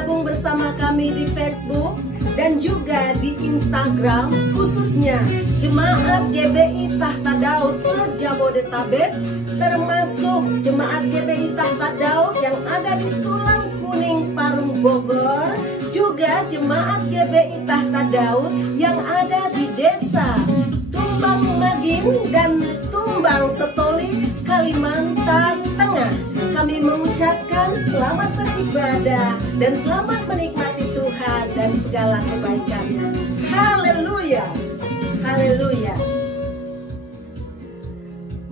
bergabung bersama kami di Facebook dan juga di Instagram, khususnya Jemaat GBI Tahta Daud se-Jabodetabek, termasuk Jemaat GBI Tahta Daud yang ada di Tulang Kuning, Parung, Bogor, juga Jemaat GBI Tahta Daud yang ada di Desa Tumbang Magin dan Tumbang Setoli, Kalimantan Tengah. Kami mengucapkan selamat beribadah dan selamat menikmati Tuhan dan segala kebaikannya. Haleluya, haleluya.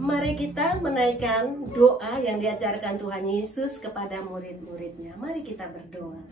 Mari kita menaikkan doa yang diajarkan Tuhan Yesus kepada murid-muridnya. Mari kita berdoa.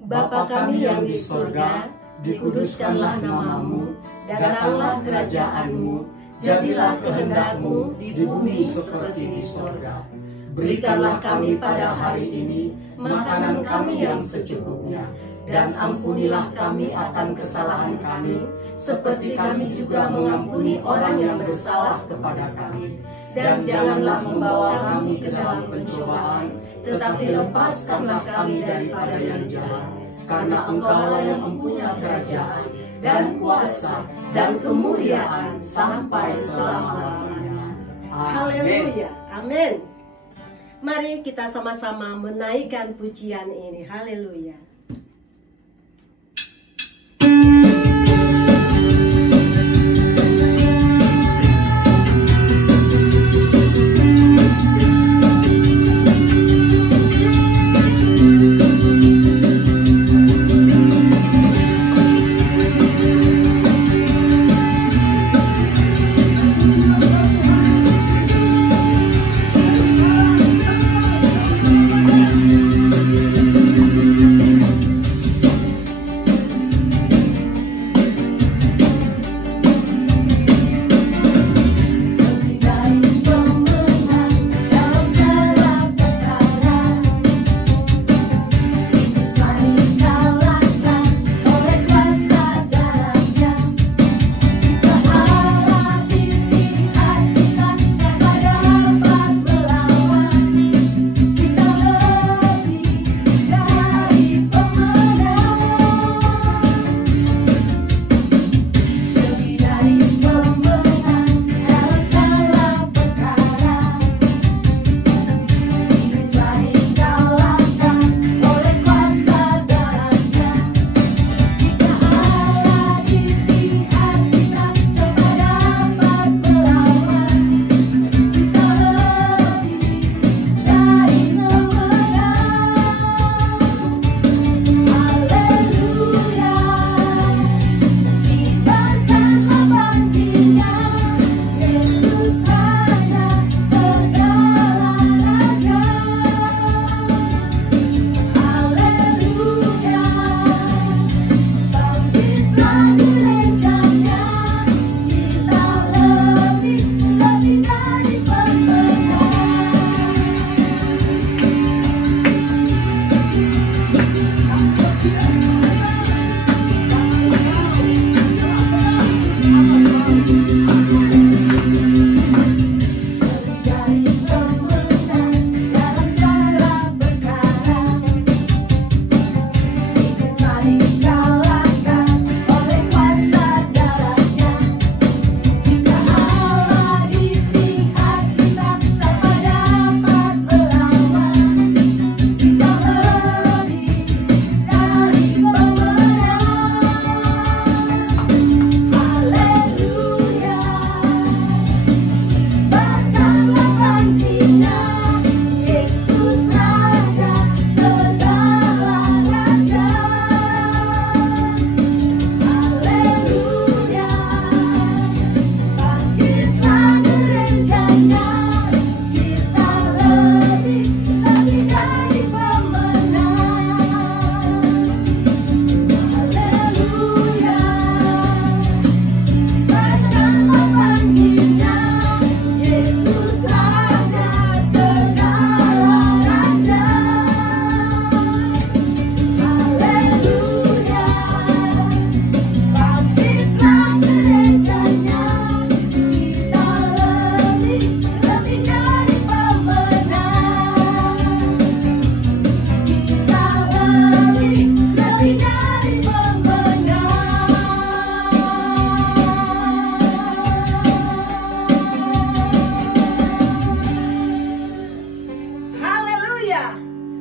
Bapa kami yang di surga, dikuduskanlah namamu, datanglah kerajaanmu, jadilah kehendak-Mu di bumi seperti di surga. Berikanlah kami pada hari ini makanan kami yang secukupnya, dan ampunilah kami akan kesalahan kami, seperti kami juga mengampuni orang yang bersalah kepada kami. Dan janganlah membawa kami ke dalam pencobaan, tetapi lepaskanlah kami daripada yang jahat. Karena Engkaulah yang mempunyai kerajaan, dan kuasa, dan kemuliaan sampai selama-lamanya. Haleluya, amin. Mari kita sama-sama menaikkan pujian ini. Haleluya.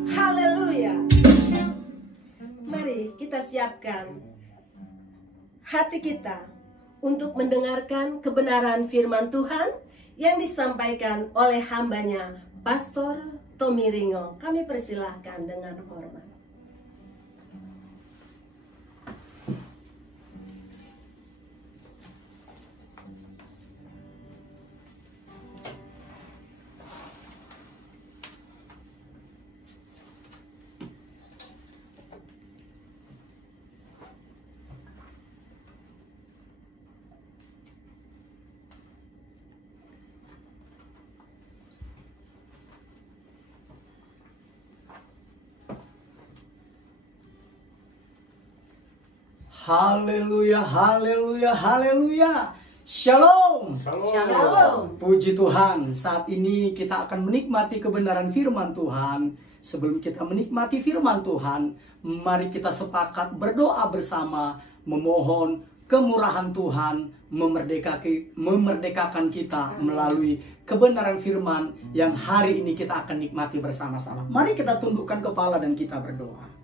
Haleluya. Mari kita siapkan hati kita untuk mendengarkan kebenaran firman Tuhan yang disampaikan oleh hambanya Pastor Tommy Ringo. Kami persilahkan dengan hormat. Haleluya, haleluya, haleluya. Shalom. Shalom. Puji Tuhan, saat ini kita akan menikmati kebenaran firman Tuhan. Sebelum kita menikmati firman Tuhan, mari kita sepakat berdoa bersama, memohon kemurahan Tuhan memerdekakan kita melalui kebenaran firman yang hari ini kita akan nikmati bersama-sama. Mari kita tundukkan kepala dan kita berdoa.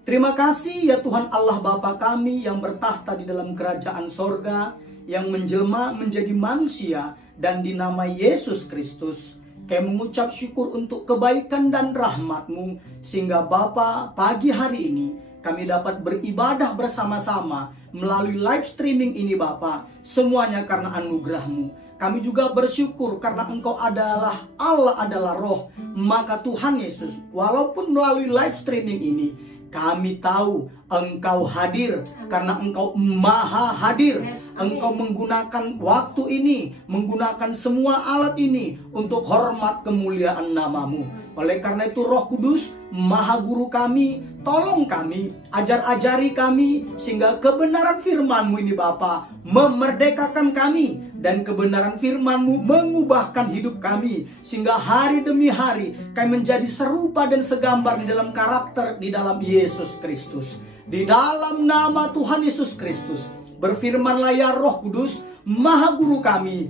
Terima kasih ya Tuhan Allah Bapa kami yang bertahta di dalam kerajaan sorga, yang menjelma menjadi manusia dan dinamai Yesus Kristus. Kami mengucap syukur untuk kebaikan dan rahmat-Mu, sehingga Bapa pagi hari ini kami dapat beribadah bersama-sama melalui live streaming ini Bapa. Semuanya karena anugerah-Mu. Kami juga bersyukur karena Engkau adalah Allah, adalah Roh. Maka Tuhan Yesus, walaupun melalui live streaming ini, kami tahu Engkau hadir karena Engkau maha hadir. Engkau menggunakan waktu ini, menggunakan semua alat ini untuk hormat kemuliaan nama-Mu. Oleh karena itu Roh Kudus, Maha Guru kami, tolong kami, ajar-ajari kami, sehingga kebenaran firman-Mu ini Bapa memerdekakan kami, dan kebenaran firman-Mu mengubahkan hidup kami, sehingga hari demi hari kami menjadi serupa dan segambar di dalam karakter di dalam Yesus Kristus. Di dalam nama Tuhan Yesus Kristus, berfirmanlah ya Roh Kudus, Maha Guru kami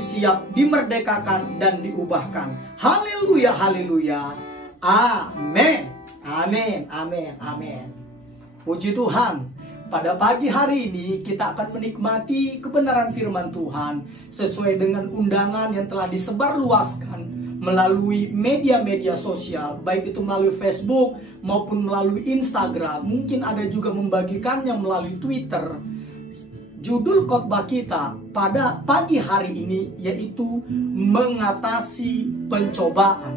siap dimerdekakan dan diubahkan. Haleluya, haleluya. Amin. Amin, amin, amin. Puji Tuhan. Pada pagi hari ini kita akan menikmati kebenaran firman Tuhan sesuai dengan undangan yang telah disebarluaskan melalui media-media sosial, baik itu melalui Facebook maupun melalui Instagram. Mungkin ada juga membagikannya melalui Twitter. Judul khotbah kita pada pagi hari ini yaitu mengatasi pencobaan.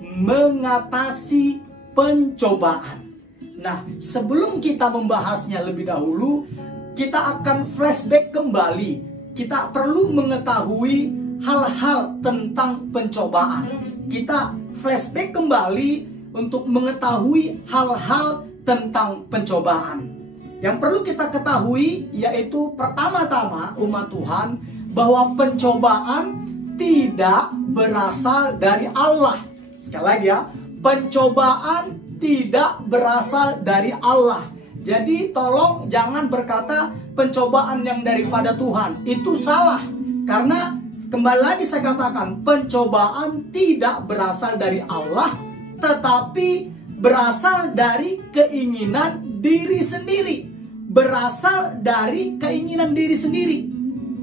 Mengatasi pencobaan. Nah, sebelum kita membahasnya lebih dahulu, kita akan flashback kembali. Kita perlu mengetahui hal-hal tentang pencobaan. Kita flashback kembali untuk mengetahui hal-hal tentang pencobaan. Yang perlu kita ketahui yaitu pertama-tama umat Tuhan, bahwa pencobaan tidak berasal dari Allah. Sekali lagi ya, pencobaan tidak berasal dari Allah. Jadi tolong jangan berkata pencobaan yang daripada Tuhan. Itu salah. Karena kembali lagi saya katakan, pencobaan tidak berasal dari Allah, tetapi berasal dari keinginan diri sendiri. Berasal dari keinginan diri sendiri.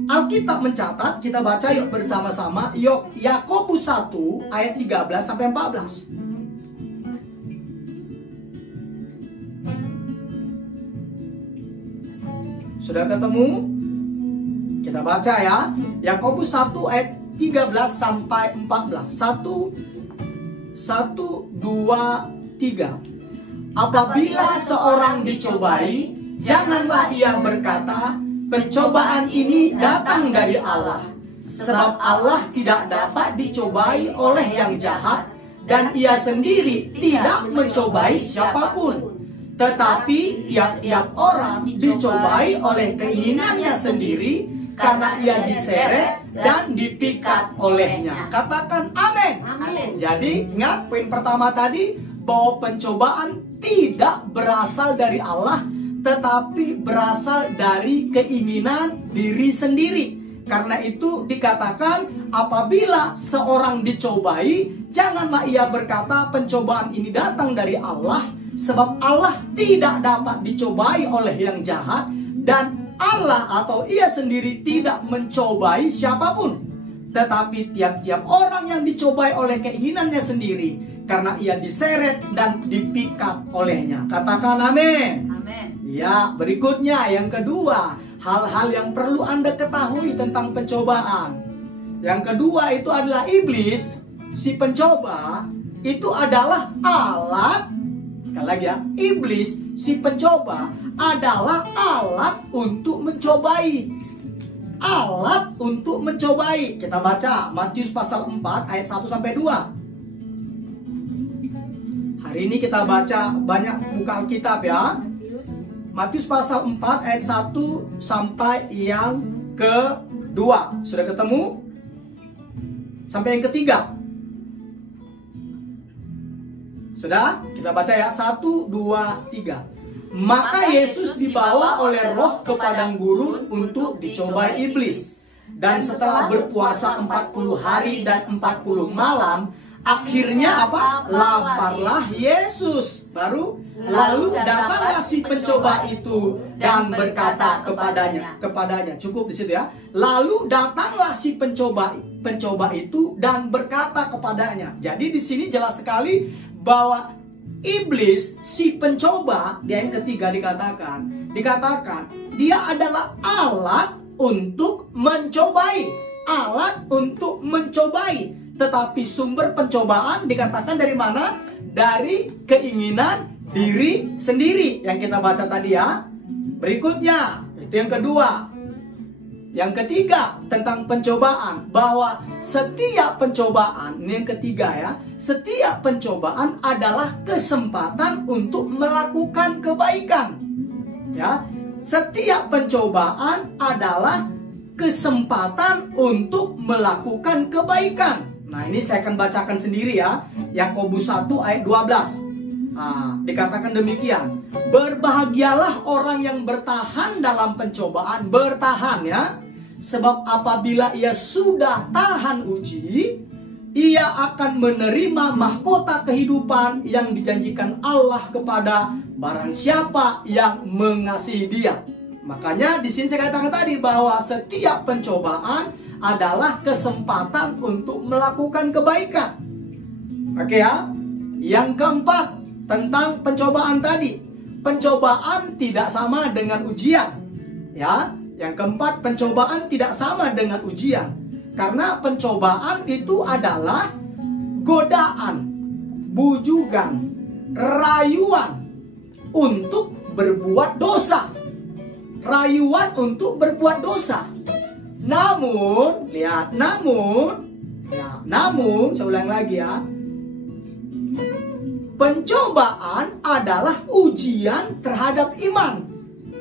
Alkitab mencatat, kita baca yuk bersama-sama, Yakobus 1 ayat 13 sampai 14. Sudah ketemu? Kita baca ya. Yakobus 1 ayat 13 sampai 14. 1, 2, 3. Apabila seorang dicobai, janganlah ia berkata, pencobaan ini datang dari Allah. Sebab Allah tidak dapat dicobai oleh yang jahat, dan ia sendiri tidak mencobai siapapun. Tetapi tiap-tiap orang dicobai oleh keinginannya sendiri, karena ia diseret dan dipikat olehnya. Katakan amin. Amin. Jadi ingat poin pertama tadi, bahwa pencobaan tidak berasal dari Allah, tetapi berasal dari keinginan diri sendiri. Karena itu dikatakan apabila seorang dicobai, janganlah ia berkata pencobaan ini datang dari Allah, sebab Allah tidak dapat dicobai oleh yang jahat, dan Allah atau ia sendiri tidak mencobai siapapun. Tetapi tiap-tiap orang yang dicobai oleh keinginannya sendiri, karena ia diseret dan dipikat olehnya. Katakan amin. Amin. Ya, berikutnya yang kedua, hal-hal yang perlu Anda ketahui tentang pencobaan. Yang kedua itu adalah iblis, si pencoba, itu adalah alat. Sekali lagi ya, iblis, si pencoba adalah alat untuk mencobai. Alat untuk mencobai. Kita baca Matius pasal 4 ayat 1 sampai 2. Hari ini kita baca banyak muka Alkitab ya. Matius pasal 4 ayat 1 sampai yang kedua. Sudah ketemu? Sampai yang ketiga. Sudah? Kita baca ya. 1, 2, 3. Maka Yesus dibawa oleh Roh ke padang gurun untuk dicobai iblis. Dan setelah berpuasa 40 hari dan 40 malam, akhirnya apa? Laparlah Yesus. Baru lalu datanglah si pencoba itu dan berkata kepadanya. Cukup di situ ya. Lalu datanglah si pencoba itu dan berkata kepadanya. Jadi di sini jelas sekali bahwa iblis, si pencoba, di ayat ketiga dikatakan dia adalah alat untuk mencobai. Alat untuk mencobai. Tetapi sumber pencobaan dikatakan dari mana? Dari keinginan diri sendiri yang kita baca tadi ya. Berikutnya, itu yang kedua. Yang ketiga tentang pencobaan, bahwa setiap pencobaan, ini yang ketiga ya, setiap pencobaan adalah kesempatan untuk melakukan kebaikan. Ya, setiap pencobaan adalah kesempatan untuk melakukan kebaikan. Nah, ini saya akan bacakan sendiri ya. Yakobus 1 ayat 12. Nah, dikatakan demikian. Berbahagialah orang yang bertahan dalam pencobaan. Bertahan ya. Sebab apabila ia sudah tahan uji, ia akan menerima mahkota kehidupan yang dijanjikan Allah kepada barang siapa yang mengasihi dia. Makanya di sini saya katakan tadi bahwa setiap pencobaan adalah kesempatan untuk melakukan kebaikan. Oke ya. Yang keempat tentang pencobaan tadi. Pencobaan tidak sama dengan ujian. Ya. Yang keempat, pencobaan tidak sama dengan ujian. Karena pencobaan itu adalah godaan, bujukan, rayuan untuk berbuat dosa. Rayuan untuk berbuat dosa. Namun, lihat, namun, saya ulang lagi ya. Pencobaan adalah ujian terhadap iman.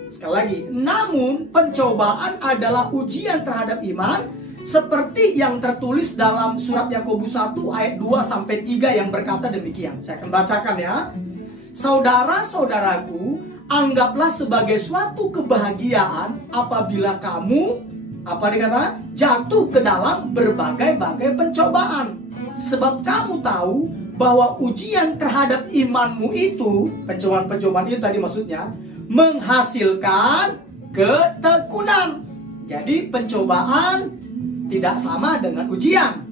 Sekali lagi, namun pencobaan adalah ujian terhadap iman, seperti yang tertulis dalam surat Yakobus 1 ayat 2 sampai 3 yang berkata demikian. Saya akan bacakan ya. Saudara-saudaraku, anggaplah sebagai suatu kebahagiaan apabila kamu jatuh ke dalam berbagai-bagai pencobaan. Sebab kamu tahu bahwa ujian terhadap imanmu itu, pencobaan-pencobaan itu tadi maksudnya, menghasilkan ketekunan. Jadi pencobaan tidak sama dengan ujian.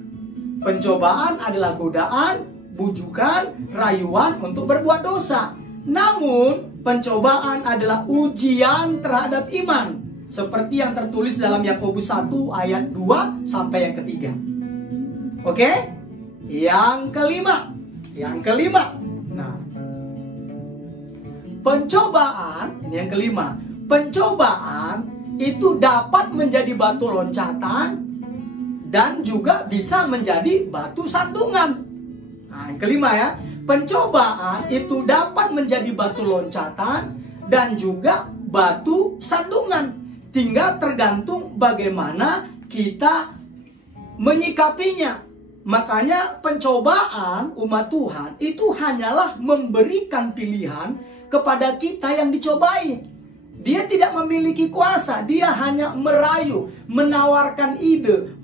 Pencobaan adalah godaan, bujukan, rayuan untuk berbuat dosa. Namun pencobaan adalah ujian terhadap iman, seperti yang tertulis dalam Yakobus 1 ayat 2 sampai yang ketiga. Oke? Yang kelima. Nah, pencobaan, ini yang kelima. Pencobaan itu dapat menjadi batu loncatan dan juga bisa menjadi batu sandungan. Nah, yang kelima ya. Pencobaan itu dapat menjadi batu loncatan dan juga batu sandungan. Tinggal tergantung bagaimana kita menyikapinya. Makanya pencobaan umat Tuhan itu hanyalah memberikan pilihan kepada kita yang dicobai. Dia tidak memiliki kuasa, dia hanya merayu, menawarkan ide,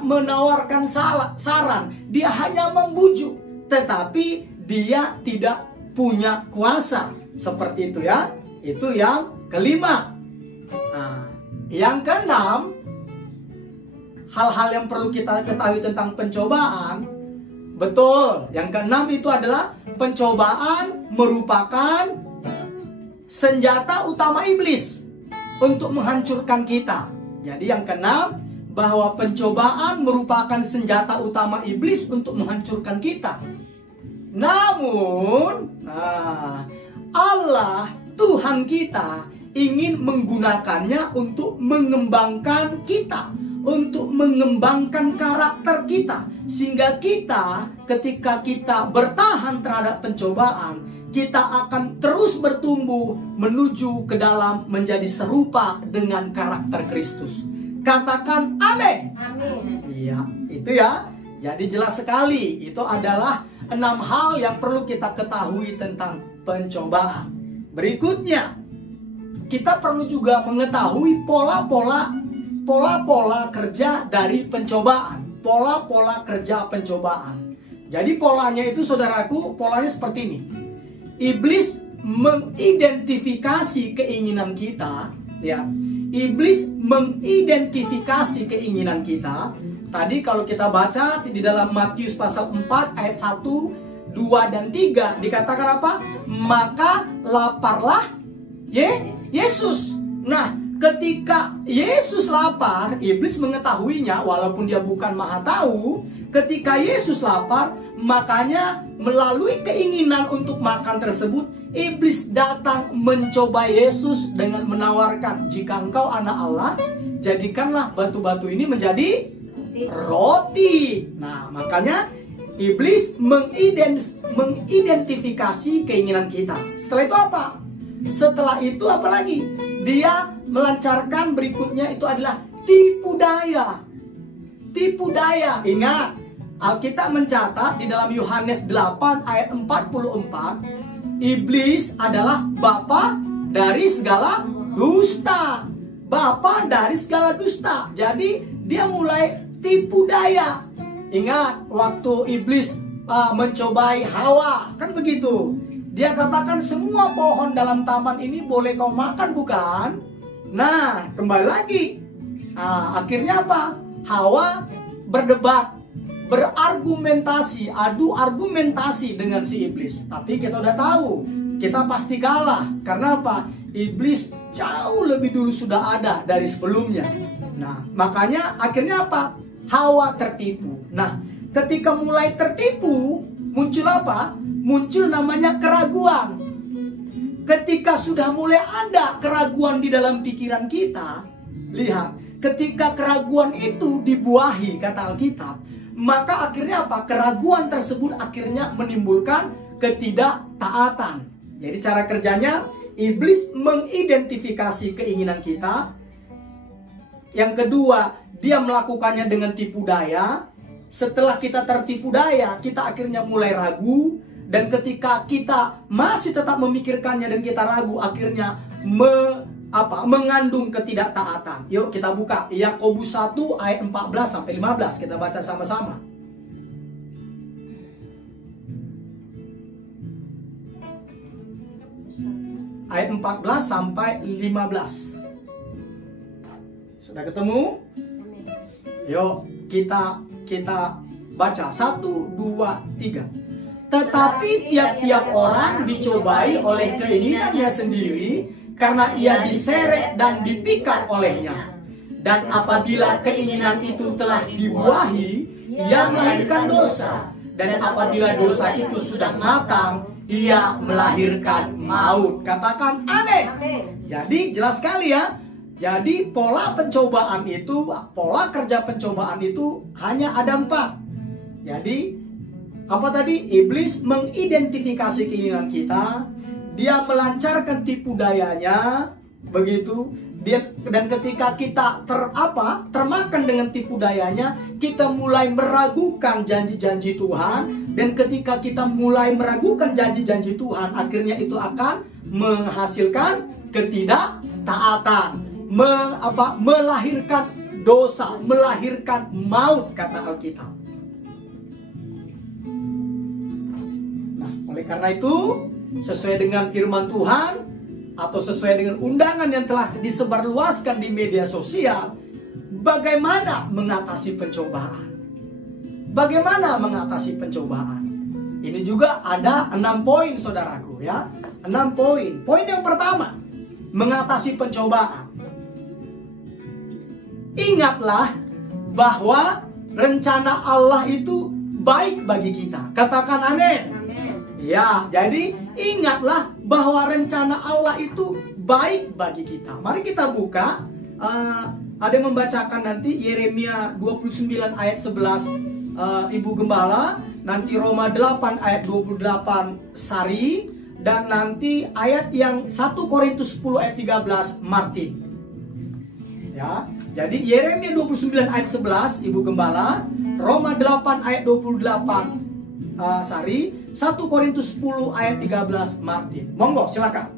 menawarkan saran. Dia hanya membujuk, tetapi dia tidak punya kuasa. Seperti itu ya. Itu yang kelima. Nah, yang keenam, hal-hal yang perlu kita ketahui tentang pencobaan. Betul, yang keenam itu adalah pencobaan merupakan senjata utama iblis untuk menghancurkan kita. Jadi yang keenam, bahwa pencobaan merupakan senjata utama iblis untuk menghancurkan kita. Namun, Allah, Tuhan kita, ingin menggunakannya untuk mengembangkan kita, untuk mengembangkan karakter kita, sehingga kita, ketika kita bertahan terhadap pencobaan, kita akan terus bertumbuh menuju ke dalam menjadi serupa dengan karakter Kristus. Katakan amin. Amin. Iya, itu ya. Jadi jelas sekali, itu adalah 6 hal yang perlu kita ketahui tentang pencobaan. Berikutnya, kita perlu juga mengetahui pola-pola kerja dari pencobaan. Pola-pola kerja pencobaan. Jadi polanya itu, saudaraku, polanya seperti ini. Iblis mengidentifikasi keinginan kita, ya. Iblis mengidentifikasi keinginan kita. Tadi kalau kita baca di dalam Matius pasal 4 ayat 1, 2 dan 3 dikatakan apa? Maka laparlah Yesus. Nah, ketika Yesus lapar, iblis mengetahuinya walaupun dia bukan maha tahu. Ketika Yesus lapar, makanya melalui keinginan untuk makan tersebut, iblis datang mencoba Yesus dengan menawarkan, jika engkau anak Allah, jadikanlah batu-batu ini menjadi roti. Nah, makanya iblis mengidentifikasi keinginan kita. Setelah itu apa? Setelah itu apa lagi? Dia melancarkan berikutnya itu adalah tipu daya. Tipu daya. Ingat, Alkitab mencatat di dalam Yohanes 8 ayat 44, iblis adalah bapa dari segala dusta. Bapa dari segala dusta. Jadi dia mulai tipu daya. Ingat waktu iblis mencobai Hawa, kan begitu. Dia katakan semua pohon dalam taman ini boleh kau makan, bukan? Nah, kembali lagi. Akhirnya apa? Hawa berdebat, berargumentasi, adu argumentasi dengan si iblis. Tapi kita udah tahu, kita pasti kalah. Karena apa? Iblis jauh lebih dulu sudah ada dari sebelumnya. Nah, makanya akhirnya apa? Hawa tertipu. Nah, ketika mulai tertipu, muncul apa? Muncul namanya keraguan. Ketika sudah mulai ada keraguan di dalam pikiran kita, lihat, ketika keraguan itu dibuahi, kata Alkitab, maka akhirnya apa? Keraguan tersebut akhirnya menimbulkan ketidaktaatan. Jadi cara kerjanya, iblis mengidentifikasi keinginan kita. Yang kedua, dia melakukannya dengan tipu daya. Setelah kita tertipu daya, kita akhirnya mulai ragu. Dan ketika kita masih tetap memikirkannya dan kita ragu, akhirnya mengandung ketidaktaatan. Yuk kita buka Yakobus 1 ayat 14 sampai 15, kita baca sama-sama. Ayat 14 sampai 15. Sudah ketemu? Yuk kita baca 1, 2, 3. Tetapi tiap-tiap orang dicobai oleh keinginannya sendiri, karena ia diseret dan dipikat olehnya. Dan apabila keinginan itu telah dibuahi, ia melahirkan dosa. Dan apabila dosa itu sudah matang, ia melahirkan maut. Katakan amin. Jadi jelas sekali ya. Jadi pola pencobaan itu, pola kerja pencobaan itu hanya ada 4. Jadi apa tadi? Iblis mengidentifikasi keinginan kita, dia melancarkan tipu dayanya, begitu. Dan ketika kita termakan dengan tipu dayanya, kita mulai meragukan janji-janji Tuhan. Dan ketika kita mulai meragukan janji-janji Tuhan, akhirnya itu akan menghasilkan ketidaktaatan. ketaatan, melahirkan dosa, melahirkan maut, kata Alkitab. Nah, oleh karena itu, sesuai dengan firman Tuhan atau sesuai dengan undangan yang telah disebarluaskan di media sosial, bagaimana mengatasi pencobaan? Bagaimana mengatasi pencobaan? Ini juga ada 6 poin, saudaraku, ya. 6 poin. Poin yang pertama, mengatasi pencobaan. Ingatlah bahwa rencana Allah itu baik bagi kita. Katakan amin. Ya, jadi ingatlah bahwa rencana Allah itu baik bagi kita. Mari kita buka. Ada yang membacakan nanti Yeremia 29 ayat 11 Ibu Gembala, nanti Roma 8 ayat 28 Sari, dan nanti ayat yang 1 Korintus 10 ayat 13 Martin. Ya, jadi Yeremia 29 ayat 11 Ibu Gembala, Roma 8 ayat 28 Sari, 1 Korintus 10 ayat 13 Martin. Monggo, silakan.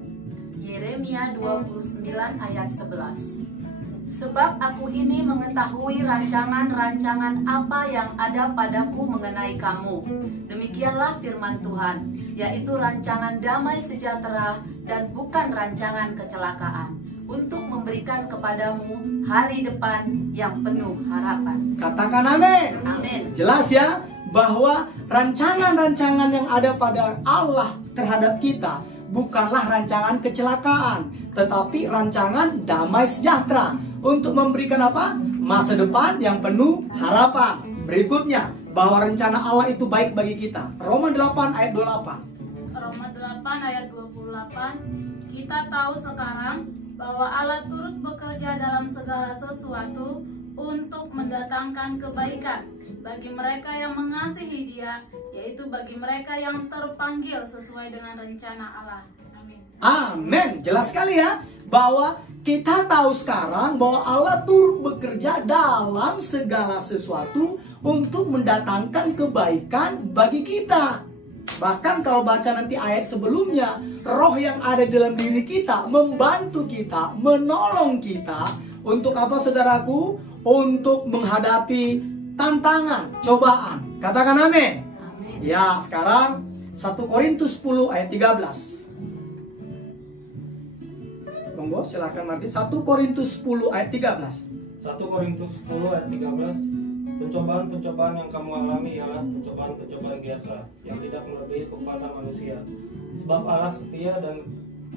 Yeremia 29 ayat 11. Sebab aku ini mengetahui rancangan-rancangan apa yang ada padaku mengenai kamu. Demikianlah firman Tuhan, yaitu rancangan damai sejahtera dan bukan rancangan kecelakaan, untuk memberikan kepadamu hari depan yang penuh harapan. Katakan amin. Amin. Jelas ya, bahwa rancangan-rancangan yang ada pada Allah terhadap kita bukanlah rancangan kecelakaan, tetapi rancangan damai sejahtera untuk memberikan apa? Masa depan yang penuh harapan. Berikutnya, bahwa rencana Allah itu baik bagi kita. Roma 8 ayat 28. Roma 8 ayat 28. Kita tahu sekarang bahwa Allah turut bekerja dalam segala sesuatu untuk mendatangkan kebaikan bagi mereka yang mengasihi Dia, yaitu bagi mereka yang terpanggil sesuai dengan rencana Allah. Amin. Amin. Jelas sekali ya, bahwa kita tahu sekarang bahwa Allah turut bekerja dalam segala sesuatu untuk mendatangkan kebaikan bagi kita. Bahkan kalau baca nanti ayat sebelumnya, roh yang ada dalam diri kita membantu kita, menolong kita untuk apa, saudaraku? Untuk menghadapi tantangan, cobaan. Katakan amin. Amin. Ya, sekarang 1 Korintus 10 ayat 13. Monggo, silakan nanti 1 Korintus 10 ayat 13. 1 Korintus 10 ayat 13. Pencobaan-pencobaan yang kamu alami ialah pencobaan-pencobaan biasa yang tidak melebihi kekuatan manusia. Sebab Allah setia, dan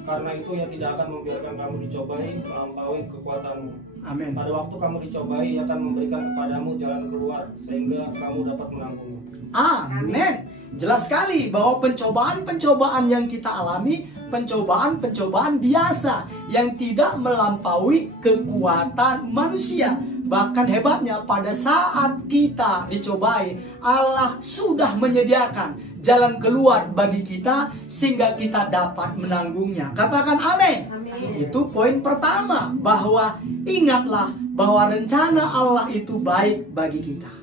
karena itu Ia tidak akan membiarkan kamu dicobai melampaui kekuatanmu. Amin. Pada waktu kamu dicobai, Ia akan memberikan kepadamu jalan keluar sehingga kamu dapat menanggungnya. Amin. Jelas sekali bahwa pencobaan-pencobaan yang kita alami, pencobaan-pencobaan biasa yang tidak melampaui kekuatan manusia. Bahkan hebatnya, pada saat kita dicobai, Allah sudah menyediakan jalan keluar bagi kita sehingga kita dapat menanggungnya. Katakan amin. Itu poin pertama, bahwa ingatlah bahwa rencana Allah itu baik bagi kita.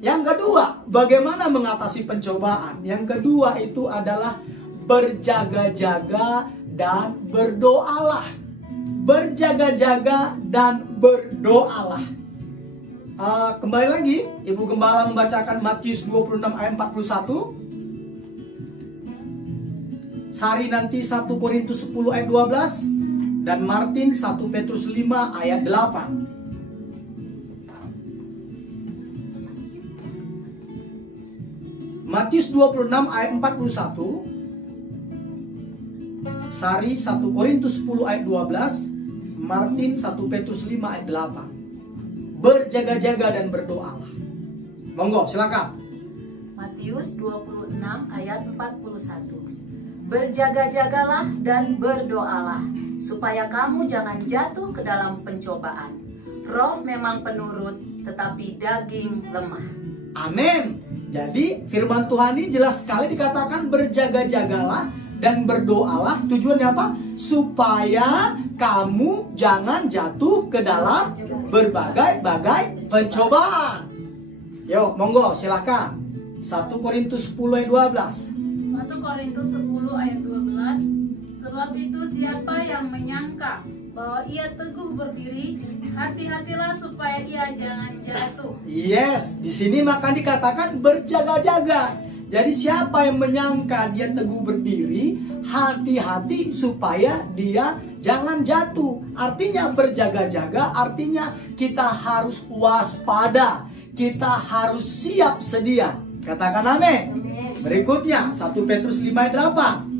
Yang kedua, bagaimana mengatasi pencobaan? Yang kedua itu adalah berjaga-jaga dan berdoalah. Berjaga-jaga dan berdoalah. Kembali lagi, Ibu Gembala membacakan Matius 26 ayat 41. Sari nanti 1 Korintus 10 ayat 12. Dan Martin 1 Petrus 5 ayat 8. Matius 26 ayat 41. Sari 1 Korintus 10 ayat 12. Martin 1 Petrus 5 ayat 8. Berjaga-jaga dan berdoalah. Monggo, silakan. Matius 26 ayat 41. Berjaga-jagalah dan berdoalah, supaya kamu jangan jatuh ke dalam pencobaan. Roh memang penurut, tetapi daging lemah. Amin. Jadi firman Tuhan ini jelas sekali dikatakan berjaga-jagalah dan berdoalah. Tujuannya apa? Supaya kamu jangan jatuh ke dalam berbagai-bagai pencobaan. Yuk, monggo silahkan. 1 Korintus 10 ayat 12. 1 Korintus 10 ayat 12. Sebab itu siapa yang menyangka bahwa ia teguh berdiri, hati-hatilah supaya ia jangan jatuh. Yes, di sini maka dikatakan berjaga-jaga. Jadi siapa yang menyangka dia teguh berdiri, hati-hati supaya dia jangan jatuh. Artinya berjaga-jaga, artinya kita harus waspada. Kita harus siap sedia. Katakan amin. Berikutnya 1 Petrus 5 ayat 8.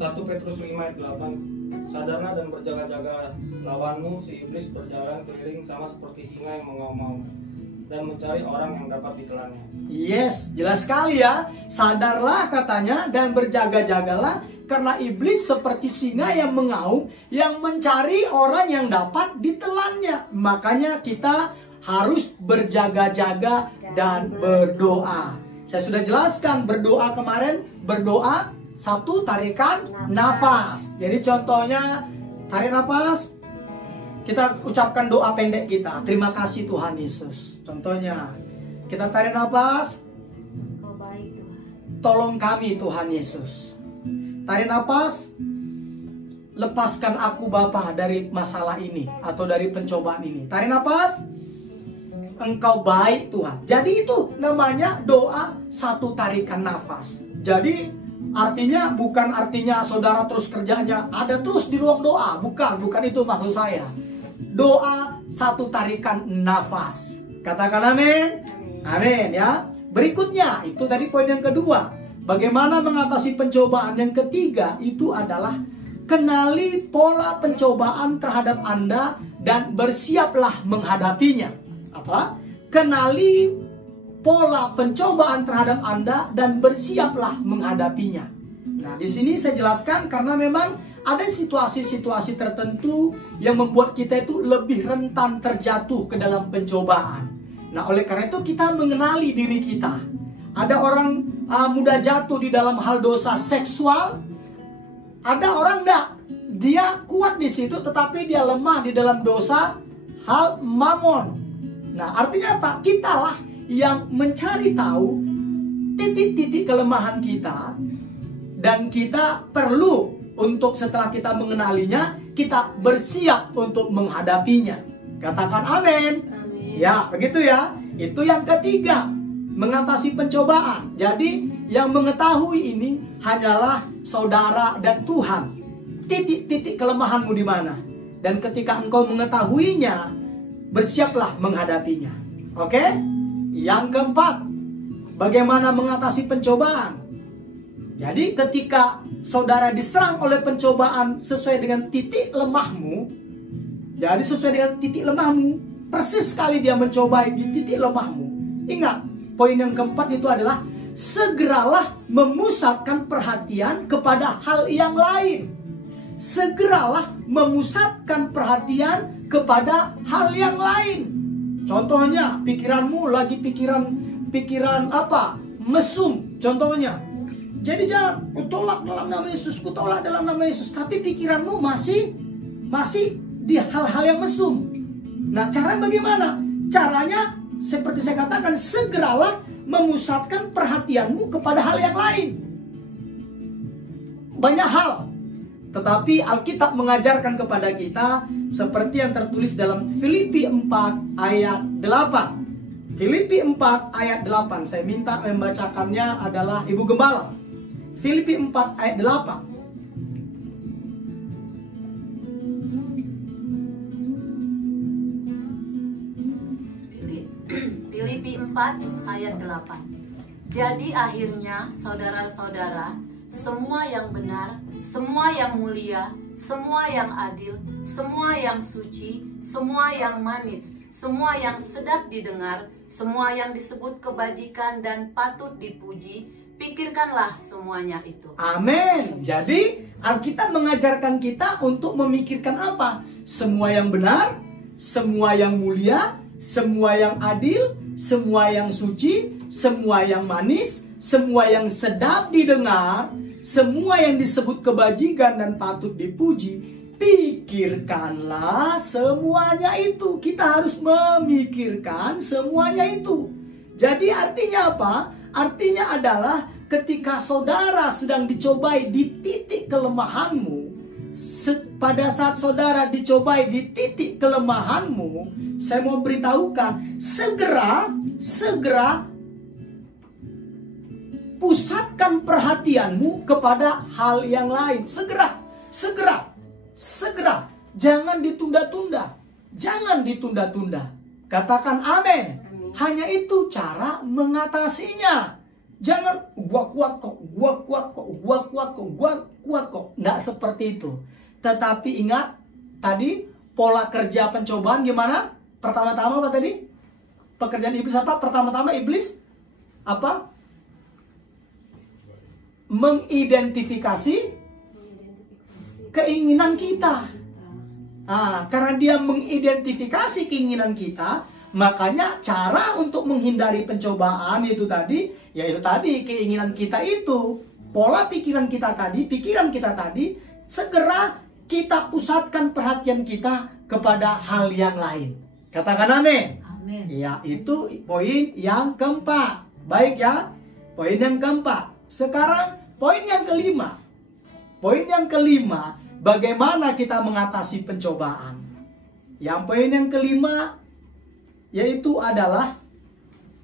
1 Petrus 5 ayat 8. Sadarlah dan berjaga-jaga, lawanmu si iblis berjalan keliling sama seperti singa yang mengaum-ngaum dan mencari orang yang dapat ditelannya. Yes, jelas sekali ya. Sadarlah katanya dan berjaga-jagalah karena iblis seperti singa yang mengaum yang mencari orang yang dapat ditelannya. Makanya kita harus berjaga-jaga dan berdoa. Saya sudah jelaskan berdoa kemarin, berdoa satu tarikan nafas. Jadi contohnya tarik nafas, kita ucapkan doa pendek kita. Terima kasih Tuhan Yesus. Contohnya kita tarik nafas, Engkau baik Tuhan. tolong kami Tuhan Yesus. Tarik nafas, lepaskan aku Bapa dari masalah ini atau dari pencobaan ini. Tarik nafas, Engkau baik Tuhan. Jadi itu namanya doa satu tarikan nafas. Jadi artinya bukan artinya saudara terus kerjanya ada terus di ruang doa. Bukan itu maksud saya. Doa satu tarikan nafas. Katakan amin. Amin ya. Berikutnya itu tadi poin yang kedua. Bagaimana mengatasi pencobaan? Yang ketiga itu adalah kenali pola pencobaan terhadap Anda dan bersiaplah menghadapinya. Apa? Kenali pola pencobaan terhadap Anda dan bersiaplah menghadapinya. Nah, di sini saya jelaskan karena memang ada situasi-situasi tertentu yang membuat kita itu lebih rentan terjatuh ke dalam pencobaan. Nah, oleh karena itu kita mengenali diri kita. Ada orang mudah jatuh di dalam hal dosa seksual. Ada orang enggak. Dia kuat di situ tetapi dia lemah di dalam dosa hal mamon. Nah, artinya apa? Kitalah yang mencari tahu titik-titik kelemahan kita. Dan kita perlu untuk setelah kita mengenalinya, kita bersiap untuk menghadapinya. Katakan amin. Ya, begitu ya. Itu yang ketiga, mengatasi pencobaan. Jadi, yang mengetahui ini hanyalah saudara dan Tuhan. Titik-titik kelemahanmu di mana? Dan ketika engkau mengetahuinya, bersiaplah menghadapinya. Oke? Yang keempat, bagaimana mengatasi pencobaan? Jadi, ketika saudara diserang oleh pencobaan sesuai dengan titik lemahmu, jadi sesuai dengan titik lemahmu, persis sekali dia mencobai di titik lemahmu. Ingat, poin yang keempat itu adalah segeralah memusatkan perhatian kepada hal yang lain. Segeralah memusatkan perhatian kepada hal yang lain. Contohnya, pikiranmu lagi pikiran apa? Mesum, contohnya. Jadi jangan, kutolak dalam nama Yesus, kutolak dalam nama Yesus. Tapi pikiranmu masih di hal-hal yang mesum. Nah, caranya bagaimana? Caranya seperti saya katakan, segeralah memusatkan perhatianmu kepada hal yang lain. Banyak hal. Tetapi Alkitab mengajarkan kepada kita seperti yang tertulis dalam Filipi 4 ayat 8. Filipi 4 ayat 8. Saya minta membacakannya adalah Ibu Gembala. Filipi 4 ayat 8. Filipi 4 ayat 8. Jadi akhirnya saudara-saudara, semua yang benar, semua yang mulia, semua yang adil, semua yang suci, semua yang manis, semua yang sedap didengar, semua yang disebut kebajikan dan patut dipuji, pikirkanlah semuanya itu. Amin. Jadi Alkitab mengajarkan kita untuk memikirkan apa? Semua yang benar, semua yang mulia, semua yang adil, semua yang suci, semua yang manis, semua yang sedap didengar, semua yang disebut kebajikan dan patut dipuji, pikirkanlah semuanya itu. Kita harus memikirkan semuanya itu. Jadi artinya apa? Artinya adalah ketika saudara sedang dicobai di titik kelemahanmu, pada saat saudara dicobai di titik kelemahanmu, saya mau beritahukan, segera pusatkan perhatianmu kepada hal yang lain. Segera. Jangan ditunda-tunda. Jangan ditunda-tunda. Katakan amin. Hanya itu cara mengatasinya. Jangan gua kuat kok. Nggak seperti itu. Tetapi ingat tadi pola kerja pencobaan gimana? Pertama-tama apa tadi? Pekerjaan iblis apa? Pertama-tama iblis apa? Mengidentifikasi keinginan kita. Karena dia mengidentifikasi keinginan kita, makanya cara untuk menghindari pencobaan itu tadi, yaitu tadi keinginan kita itu, pola pikiran kita tadi, segera kita pusatkan perhatian kita kepada hal yang lain. Katakan amin. Amin. Ya, itu poin yang keempat. Baik ya, poin yang keempat. Sekarang poin yang kelima. Poin yang kelima, bagaimana kita mengatasi pencobaan. Yang poin yang kelima yaitu adalah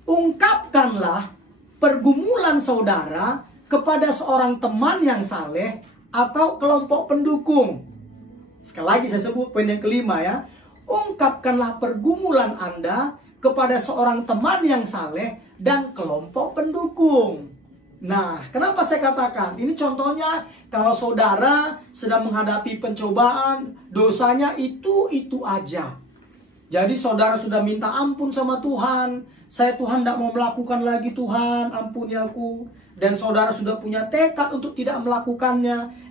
ungkapkanlah pergumulan saudara kepada seorang teman yang saleh atau kelompok pendukung. Sekali lagi saya sebut poin yang kelima ya. Ungkapkanlah pergumulan Anda kepada seorang teman yang saleh dan kelompok pendukung. Nah, kenapa saya katakan? Ini contohnya kalau saudara sedang menghadapi pencobaan, dosanya itu aja. Jadi saudara sudah minta ampun sama Tuhan. Tuhan tidak mau melakukan lagi, Tuhan ampuni aku. Dan saudara sudah punya tekad untuk tidak melakukannya.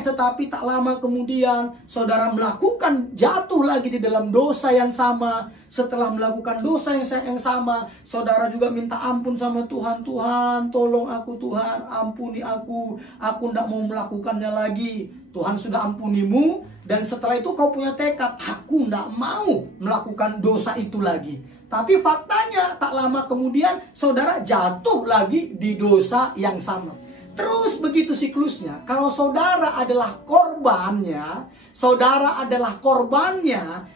Tetapi tak lama kemudian saudara melakukan, jatuh lagi di dalam dosa yang sama. Setelah melakukan dosa yang sama, saudara juga minta ampun sama Tuhan. Tuhan, tolong aku Tuhan, ampuni aku. Aku tidak mau melakukannya lagi. Tuhan sudah ampunimu. Dan setelah itu kau punya tekad, aku tidak mau melakukan dosa itu lagi. Tapi faktanya tak lama kemudian saudara jatuh lagi di dosa yang sama. Terus begitu siklusnya. Kalau saudara adalah korbannya,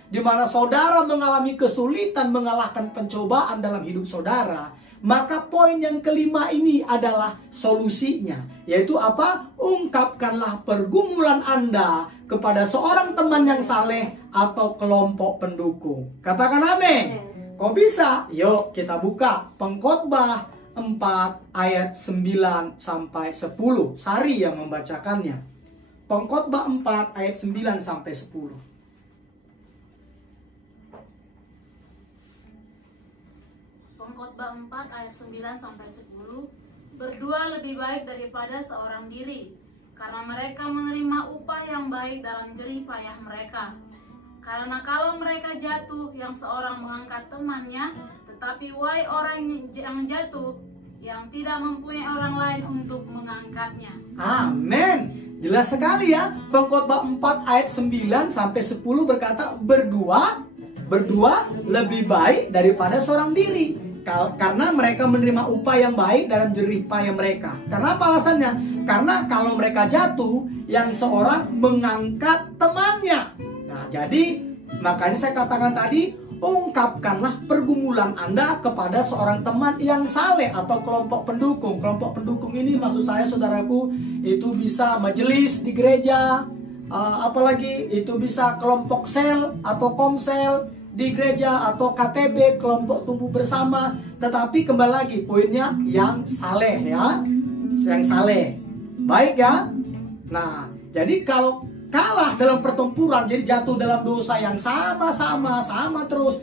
di mana saudara mengalami kesulitan mengalahkan pencobaan dalam hidup saudara, maka poin yang kelima ini adalah solusinya. Yaitu apa? Ungkapkanlah pergumulan Anda kepada seorang teman yang saleh atau kelompok pendukung. Katakan amin. Kok bisa? Yuk kita buka Pengkhotbah 4 ayat 9 sampai 10. Sari yang membacakannya. Pengkhotbah 4 ayat 9 sampai 10. Pengkhotbah 4 ayat 9 sampai 10. Berdua lebih baik daripada seorang diri, karena mereka menerima upah yang baik dalam jerih payah mereka. Karena kalau mereka jatuh, yang seorang mengangkat temannya, tetapi wahai orang yang jatuh, yang tidak mempunyai orang lain untuk mengangkatnya. Amin. Jelas sekali ya. Pengkhotbah 4 ayat 9 sampai 10 berkata, berdua lebih baik daripada seorang diri. Karena mereka menerima upah yang baik dalam jerih payah mereka. Karena apa alasannya? Karena kalau mereka jatuh, yang seorang mengangkat temannya. Nah, jadi makanya saya katakan tadi, ungkapkanlah pergumulan Anda kepada seorang teman yang saleh atau kelompok pendukung. Kelompok pendukung ini maksud saya saudaraku, itu bisa majelis di gereja, apalagi itu bisa kelompok sel atau komsel di gereja, atau KTB, kelompok tumbuh bersama. Tetapi kembali lagi poinnya yang saleh ya, yang saleh. Baik ya. Nah, jadi kalau kalah dalam pertempuran, jadi jatuh dalam dosa yang sama terus,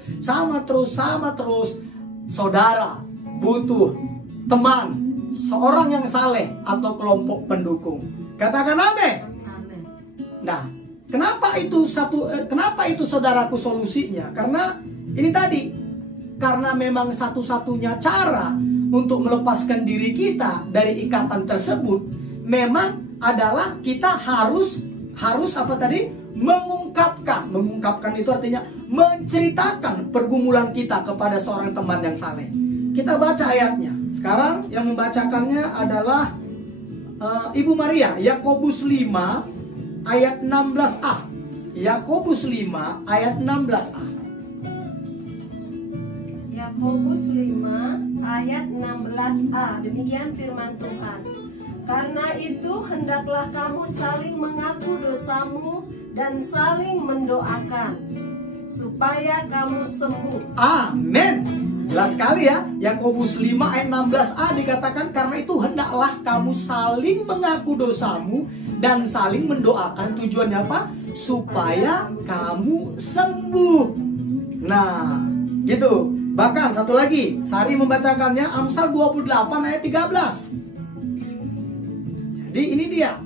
saudara butuh teman, seorang yang saleh atau kelompok pendukung. Katakan amin. Amin. Nah, kenapa itu saudaraku solusinya? Karena ini tadi, karena memang satu-satunya cara untuk melepaskan diri kita dari ikatan tersebut memang adalah kita harus apa tadi? Mengungkapkan itu artinya menceritakan pergumulan kita kepada seorang teman yang saleh. Kita baca ayatnya. Sekarang yang membacakannya adalah Ibu Maria, Yakobus 5 ayat 16a. Yakobus 5 ayat 16a. Yakobus 5 ayat 16a. Demikian firman Tuhan. Karena itu hendaklah kamu saling mengaku dosamu dan saling mendoakan supaya kamu sembuh. Amin. Jelas sekali ya. Yakobus 5 ayat 16a dikatakan, karena itu hendaklah kamu saling mengaku dosamu dan saling mendoakan. Tujuannya apa? Supaya kamu sembuh. Nah, gitu. Bahkan satu lagi, Sari membacakannya Amsal 28 ayat 13. Jadi ini dia.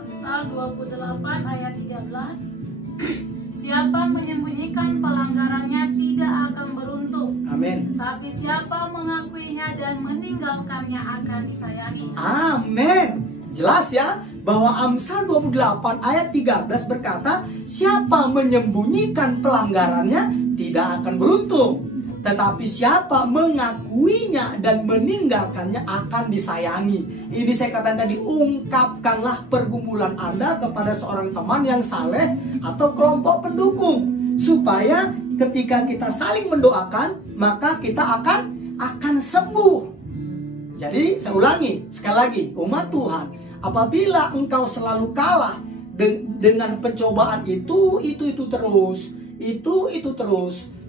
Amsal 28 ayat 13. Siapa menyembunyikan pelanggarannya tidak akan beruntung. Amin. Tapi siapa mengakuinya dan meninggalkannya akan disayangi. Amin. Jelas ya, bahwa Amsal 28 ayat 13 berkata, siapa menyembunyikan pelanggarannya tidak akan beruntung. Tetapi siapa mengakuinya dan meninggalkannya akan disayangi. Ini saya katakan tadi, ungkapkanlah pergumulan Anda kepada seorang teman yang saleh atau kelompok pendukung. Supaya ketika kita saling mendoakan, maka kita akan sembuh. Jadi saya ulangi sekali lagi, umat Tuhan, apabila engkau selalu kalah dengan pencobaan itu terus,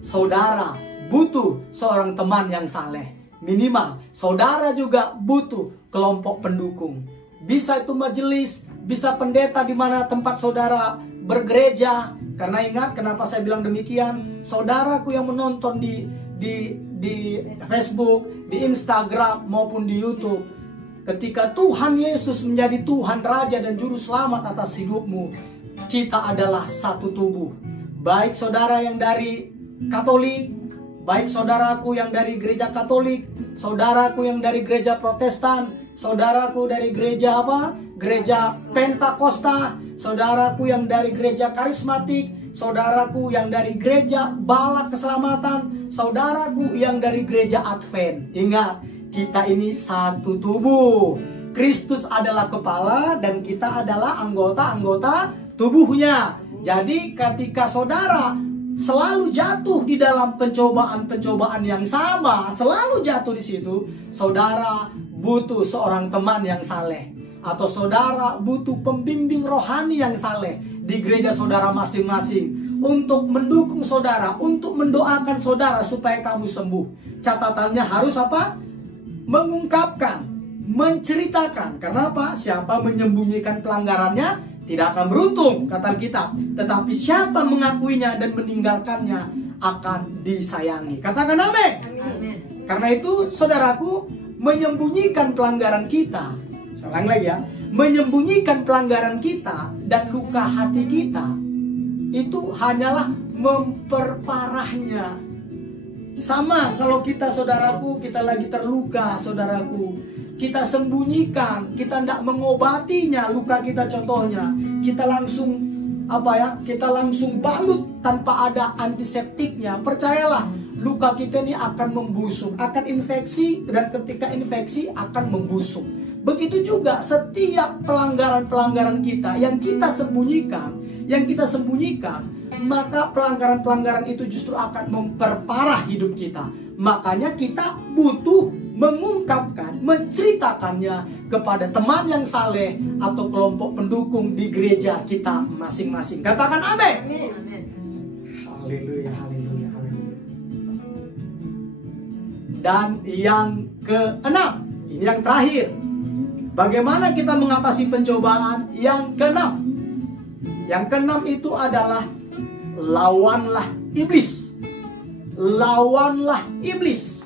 saudara butuh seorang teman yang saleh. Minimal saudara juga butuh kelompok pendukung. Bisa itu majelis, bisa pendeta di mana tempat saudara bergereja. Karena ingat kenapa saya bilang demikian, saudaraku yang menonton di Facebook, di Instagram maupun di YouTube, ketika Tuhan Yesus menjadi Tuhan, Raja dan Juru Selamat atas hidupmu, kita adalah satu tubuh. Baik saudara yang dari Katolik, baik saudaraku yang dari gereja Katolik, saudaraku yang dari gereja Protestan, saudaraku dari gereja Gereja Pentakosta, saudaraku yang dari gereja Karismatik, saudaraku yang dari gereja Bala Keselamatan, saudaraku yang dari gereja Advent. Ingat, kita ini satu tubuh. Kristus adalah kepala dan kita adalah anggota-anggota tubuhnya. Jadi ketika saudara selalu jatuh di dalam pencobaan-pencobaan yang sama, selalu jatuh di situ, saudara butuh seorang teman yang saleh, atau saudara butuh pembimbing rohani yang saleh di gereja saudara masing-masing untuk mendukung saudara, untuk mendoakan saudara supaya kamu sembuh. Catatannya harus apa? Mengungkapkan, menceritakan. Karena apa? Siapa menyembunyikan pelanggarannya tidak akan beruntung, kata Alkitab. Tetapi siapa mengakuinya dan meninggalkannya akan disayangi. Katakan amin. Amin. Karena itu saudaraku, menyembunyikan pelanggaran kita, saya ulang lagi ya, menyembunyikan pelanggaran kita dan luka hati kita, itu hanyalah memperparahnya. Sama kalau kita, saudaraku, kita lagi terluka, saudaraku, kita sembunyikan, kita tidak mengobatinya luka kita, contohnya kita langsung kita langsung balut tanpa ada antiseptiknya. Percayalah, luka kita ini akan membusuk, akan infeksi, dan ketika infeksi akan membusuk. Begitu juga setiap pelanggaran-pelanggaran kita yang kita sembunyikan, maka pelanggaran-pelanggaran itu justru akan memperparah hidup kita. Makanya kita butuh mengungkapkan, menceritakannya kepada teman yang saleh atau kelompok pendukung di gereja kita masing-masing. Katakan amin. Amin. Haleluya, haleluya, haleluya. Dan yang keenam, ini yang terakhir, bagaimana kita mengatasi pencobaan? Yang keenam itu adalah lawanlah iblis. Lawanlah iblis.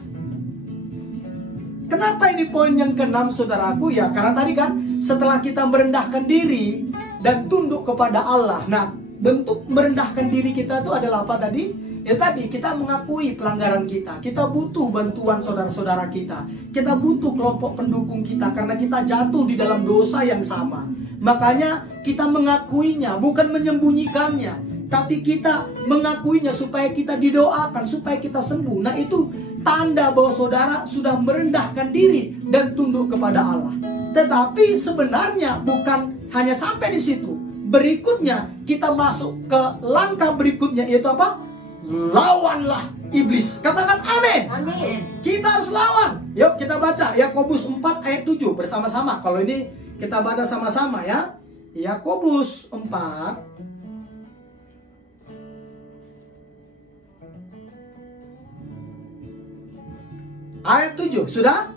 Kenapa ini poin yang keenam, saudaraku? Ya, karena tadi kan setelah kita merendahkan diri dan tunduk kepada Allah. Nah, bentuk merendahkan diri kita itu adalah apa tadi? Ya tadi, kita mengakui pelanggaran kita. Kita butuh bantuan saudara-saudara kita. Kita butuh kelompok pendukung kita karena kita jatuh di dalam dosa yang sama. Makanya kita mengakuinya, bukan menyembunyikannya, tapi kita mengakuinya supaya kita didoakan, supaya kita sembuh. Nah, itu tanda bahwa saudara sudah merendahkan diri dan tunduk kepada Allah. Tetapi sebenarnya bukan hanya sampai di situ. Berikutnya kita masuk ke langkah berikutnya, yaitu apa? Lawanlah iblis. Katakan amin. Amin. Kita harus lawan. Yuk kita baca Yakobus 4 ayat 7 bersama-sama. Kalau ini kita baca sama-sama ya. Yakobus 4 ayat 7. Sudah?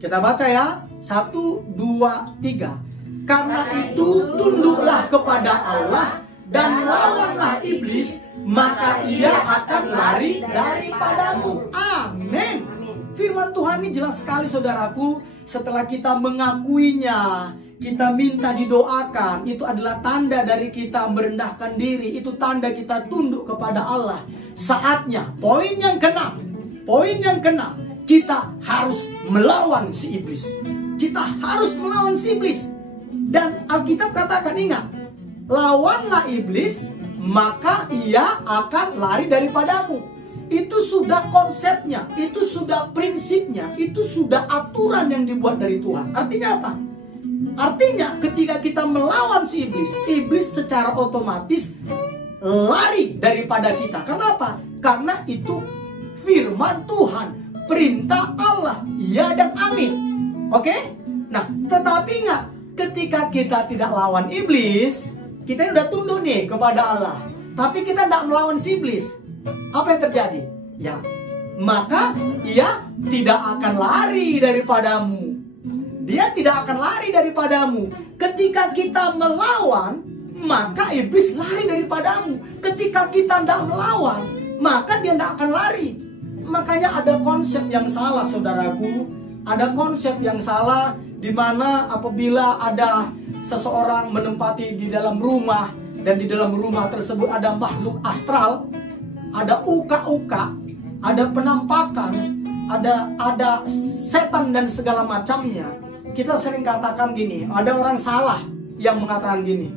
Kita baca ya. 1, 2, 3. Karena itu tunduklah kepada Allah dan lawanlah iblis, maka ia akan lari daripadamu. Amin. Firman Tuhan ini jelas sekali saudaraku. Setelah kita mengakuinya, kita minta didoakan, itu adalah tanda dari kita merendahkan diri. Itu tanda kita tunduk kepada Allah. Saatnya, poin yang keenam, kita harus melawan si iblis. Kita harus melawan si iblis. Dan Alkitab katakan, ingat, lawanlah iblis, maka ia akan lari daripadamu. Itu sudah konsepnya, itu sudah prinsipnya, itu sudah aturan yang dibuat dari Tuhan. Artinya apa? Artinya ketika kita melawan si iblis, iblis secara otomatis lari daripada kita. Kenapa? Karena itu firman Tuhan, perintah Allah, ya dan amin. Oke? Nah, tetapi ingat, ketika kita tidak lawan iblis, kita udah tunduk nih kepada Allah, tapi kita tidak melawan si iblis, apa yang terjadi? Ya, maka ia tidak akan lari daripadamu. Dia tidak akan lari daripadamu. Ketika kita melawan, maka iblis lari daripadamu. Ketika kita tidak melawan, maka dia tidak akan lari. Makanya ada konsep yang salah saudaraku. Ada konsep yang salah di mana apabila ada seseorang menempati di dalam rumah, dan di dalam rumah tersebut ada makhluk astral, ada uka-uka, ada penampakan, ada setan dan segala macamnya. Kita sering katakan gini, ada orang salah yang mengatakan gini,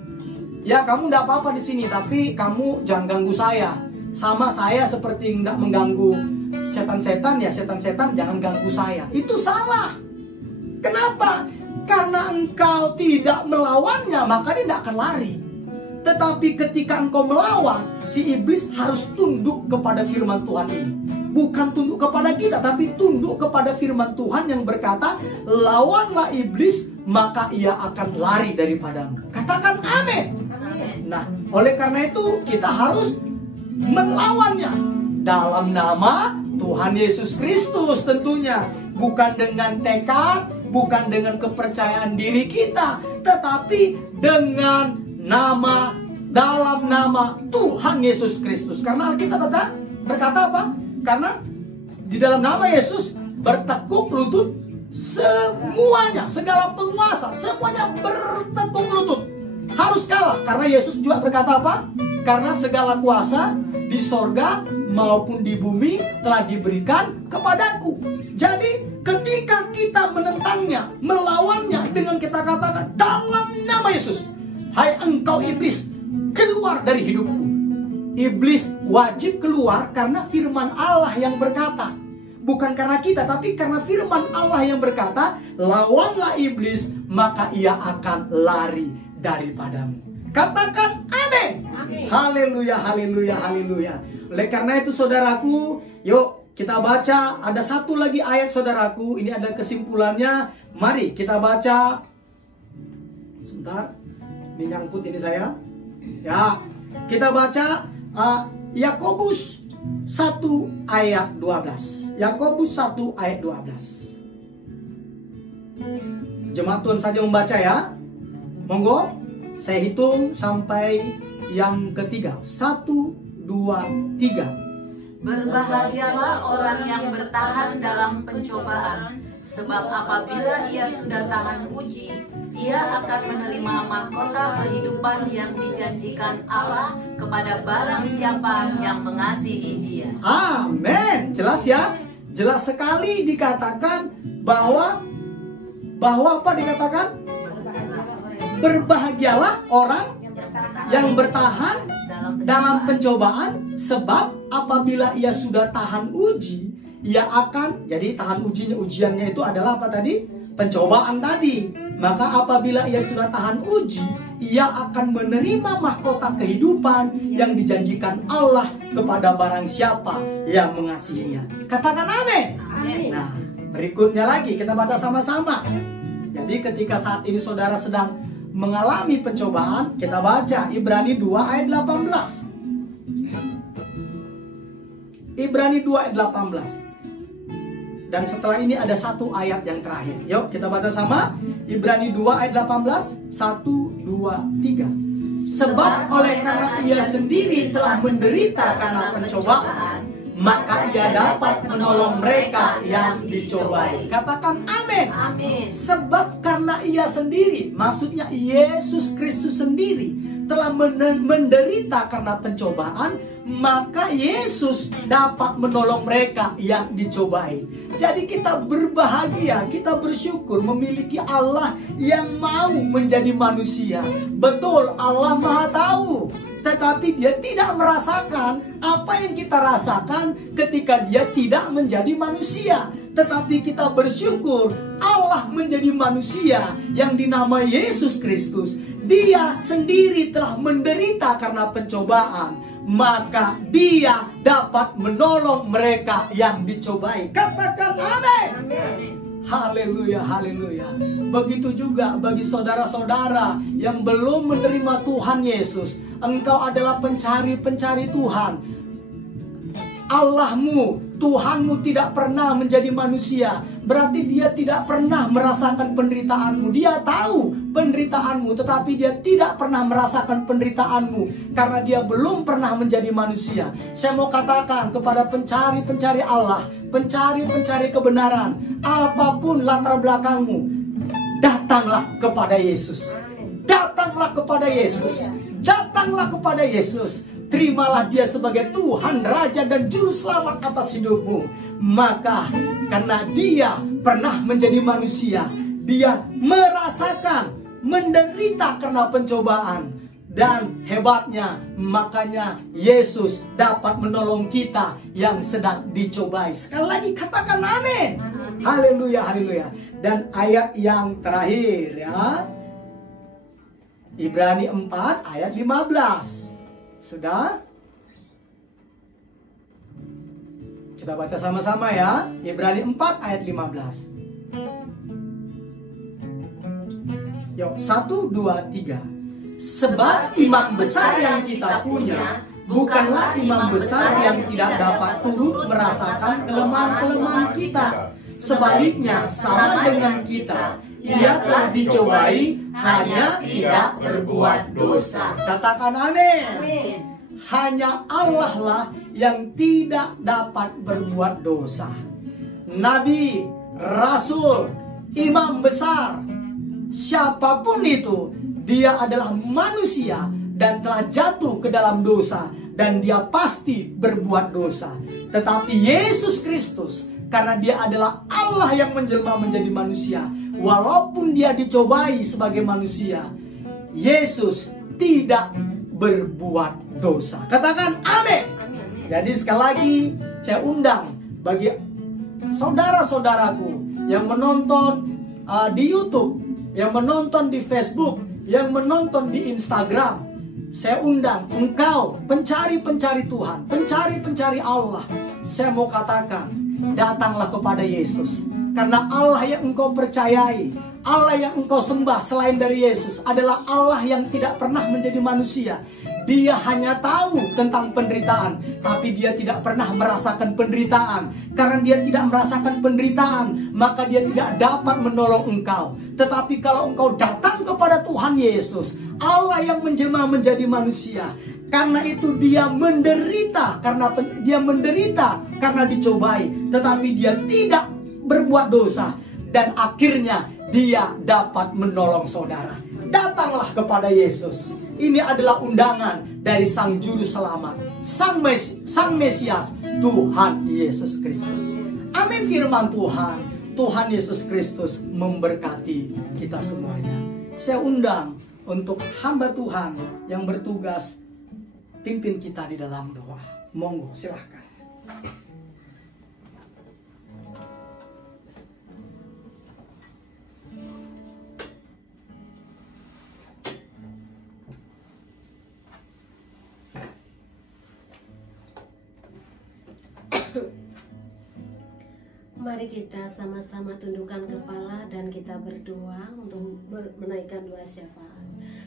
ya kamu tidak apa-apa di sini, tapi kamu jangan ganggu saya. Sama saya seperti tidak mengganggu setan-setan, ya setan-setan jangan ganggu saya. Itu salah. Kenapa? Karena engkau tidak melawannya, maka dia tidak akan lari. Tetapi ketika engkau melawan, si iblis harus tunduk kepada firman Tuhan ini. Bukan tunduk kepada kita, tapi tunduk kepada firman Tuhan yang berkata, lawanlah iblis, maka ia akan lari daripadamu. Katakan amin. Nah, oleh karena itu kita harus melawannya dalam nama Tuhan Yesus Kristus tentunya. Bukan dengan tekad, bukan dengan kepercayaan diri kita, tetapi dengan nama, dalam nama Tuhan Yesus Kristus. Karena Alkitab berkata apa? Karena di dalam nama Yesus bertekuk lutut semuanya, segala penguasa, semuanya bertekuk lutut. Harus kalah, karena Yesus juga berkata apa? Karena segala kuasa di sorga maupun di bumi telah diberikan kepadaku. Jadi ketika kita menentangnya, melawannya, dengan kita katakan dalam nama Yesus, hai engkau iblis, keluar dari hidupku. Iblis wajib keluar karena firman Allah yang berkata. Bukan karena kita, tapi karena firman Allah yang berkata, lawanlah iblis, maka ia akan lari daripadamu. Katakan amin. Haleluya, haleluya, haleluya. Oleh karena itu saudaraku, yuk kita baca. Ada satu lagi ayat saudaraku. Ini ada kesimpulannya. Mari kita baca. Sebentar, ini nyangkut ini saya. Ya, kita baca Yakobus 1 ayat 12. Yakobus 1 ayat 12. Jemaat Tuhan saja membaca ya. Monggo, saya hitung sampai yang ketiga. 1, 2, 3. Berbahagialah orang yang bertahan dalam pencobaan, sebab apabila ia sudah tahan uji, ia akan menerima mahkota kehidupan yang dijanjikan Allah kepada barang siapa yang mengasihi dia. Amin. Jelas ya? Jelas sekali dikatakan bahwa apa dikatakan? Berbahagialah orang yang bertahan dalam pencobaan, sebab apabila ia sudah tahan uji, ia akan, jadi tahan ujiannya itu adalah apa tadi? Pencobaan tadi. Maka apabila ia sudah tahan uji, ia akan menerima mahkota kehidupan yang dijanjikan Allah kepada barang siapa yang mengasihinya. Katakan amin. Nah, berikutnya lagi kita baca sama-sama. Jadi ketika saat ini saudara sedang mengalami pencobaan, kita baca Ibrani 2 ayat 18. Ibrani 2 ayat 18. Dan setelah ini ada satu ayat yang terakhir. Yuk kita baca sama. Ibrani 2 ayat 18. 1, 2, 3. Sebab oleh karena ia sendiri telah menderita karena pencobaan, maka ia dapat menolong mereka yang dicobai. Katakan amin. Amin. Sebab karena ia sendiri, maksudnya Yesus Kristus sendiri telah menderita karena pencobaan, maka Yesus dapat menolong mereka yang dicobai. Jadi kita berbahagia, kita bersyukur memiliki Allah yang mau menjadi manusia. Betul, Allah Maha Tahu, tetapi dia tidak merasakan apa yang kita rasakan ketika dia tidak menjadi manusia. Tetapi kita bersyukur Allah menjadi manusia yang dinamai Yesus Kristus. Dia sendiri telah menderita karena pencobaan, maka dia dapat menolong mereka yang dicobai. Katakan amin. Haleluya, haleluya. Begitu juga bagi saudara-saudara yang belum menerima Tuhan Yesus. Engkau adalah pencari-pencari Tuhan. Allahmu, Tuhanmu tidak pernah menjadi manusia. Berarti dia tidak pernah merasakan penderitaanmu. Dia tahu penderitaanmu, tetapi dia tidak pernah merasakan penderitaanmu karena dia belum pernah menjadi manusia. Saya mau katakan kepada pencari-pencari Allah, pencari-pencari kebenaran, apapun latar belakangmu, datanglah kepada Yesus. Datanglah kepada Yesus. Datanglah kepada Yesus. Terimalah dia sebagai Tuhan, Raja dan Juru Selamat atas hidupmu. Maka karena dia pernah menjadi manusia, dia merasakan menderita karena pencobaan. Dan hebatnya, makanya Yesus dapat menolong kita yang sedang dicobai. Sekali lagi katakan amin. Haleluya, haleluya. Dan ayat yang terakhir ya, Ibrani 4 ayat 15. Sudah? Kita baca sama-sama ya. Ibrani 4 ayat 15. Yuk, 1, 2, 3. Sebab imam besar yang kita punya bukanlah imam besar yang tidak dapat turut merasakan kelemahan-kelemahan kita. Sebaliknya, sama dengan kita, ia telah dicobai, hanya tidak berbuat dosa. Katakan amin. Hanya Allah lah yang tidak dapat berbuat dosa. Nabi, Rasul, imam besar, siapapun itu, dia adalah manusia dan telah jatuh ke dalam dosa. Dan dia pasti berbuat dosa. Tetapi Yesus Kristus, karena dia adalah Allah yang menjelma menjadi manusia, walaupun dia dicobai sebagai manusia, Yesus tidak berbuat dosa. Katakan amin. Jadi sekali lagi saya undang bagi saudara-saudaraku yang menonton di YouTube, yang menonton di Facebook, yang menonton di Instagram, saya undang engkau pencari-pencari Tuhan, pencari-pencari Allah. Saya mau katakan, datanglah kepada Yesus. Karena Allah yang engkau percayai, Allah yang engkau sembah selain dari Yesus adalah Allah yang tidak pernah menjadi manusia. Dia hanya tahu tentang penderitaan, tapi dia tidak pernah merasakan penderitaan. Karena dia tidak merasakan penderitaan, maka dia tidak dapat menolong engkau. Tetapi kalau engkau datang kepada Tuhan Yesus, Allah yang menjelma menjadi manusia, karena itu dia menderita karena dicobai, tetapi dia tidak berbuat dosa, dan akhirnya dia dapat menolong saudara. Datanglah kepada Yesus. Ini adalah undangan dari Sang Juru Selamat, Sang Mesias, Tuhan Yesus Kristus. Amin firman Tuhan. Tuhan Yesus Kristus memberkati kita semuanya. Saya undang untuk hamba Tuhan yang bertugas pimpin kita di dalam doa. Monggo, silahkan. Mari kita sama-sama tundukkan kepala dan kita berdoa untuk menaikkan doa syafaat.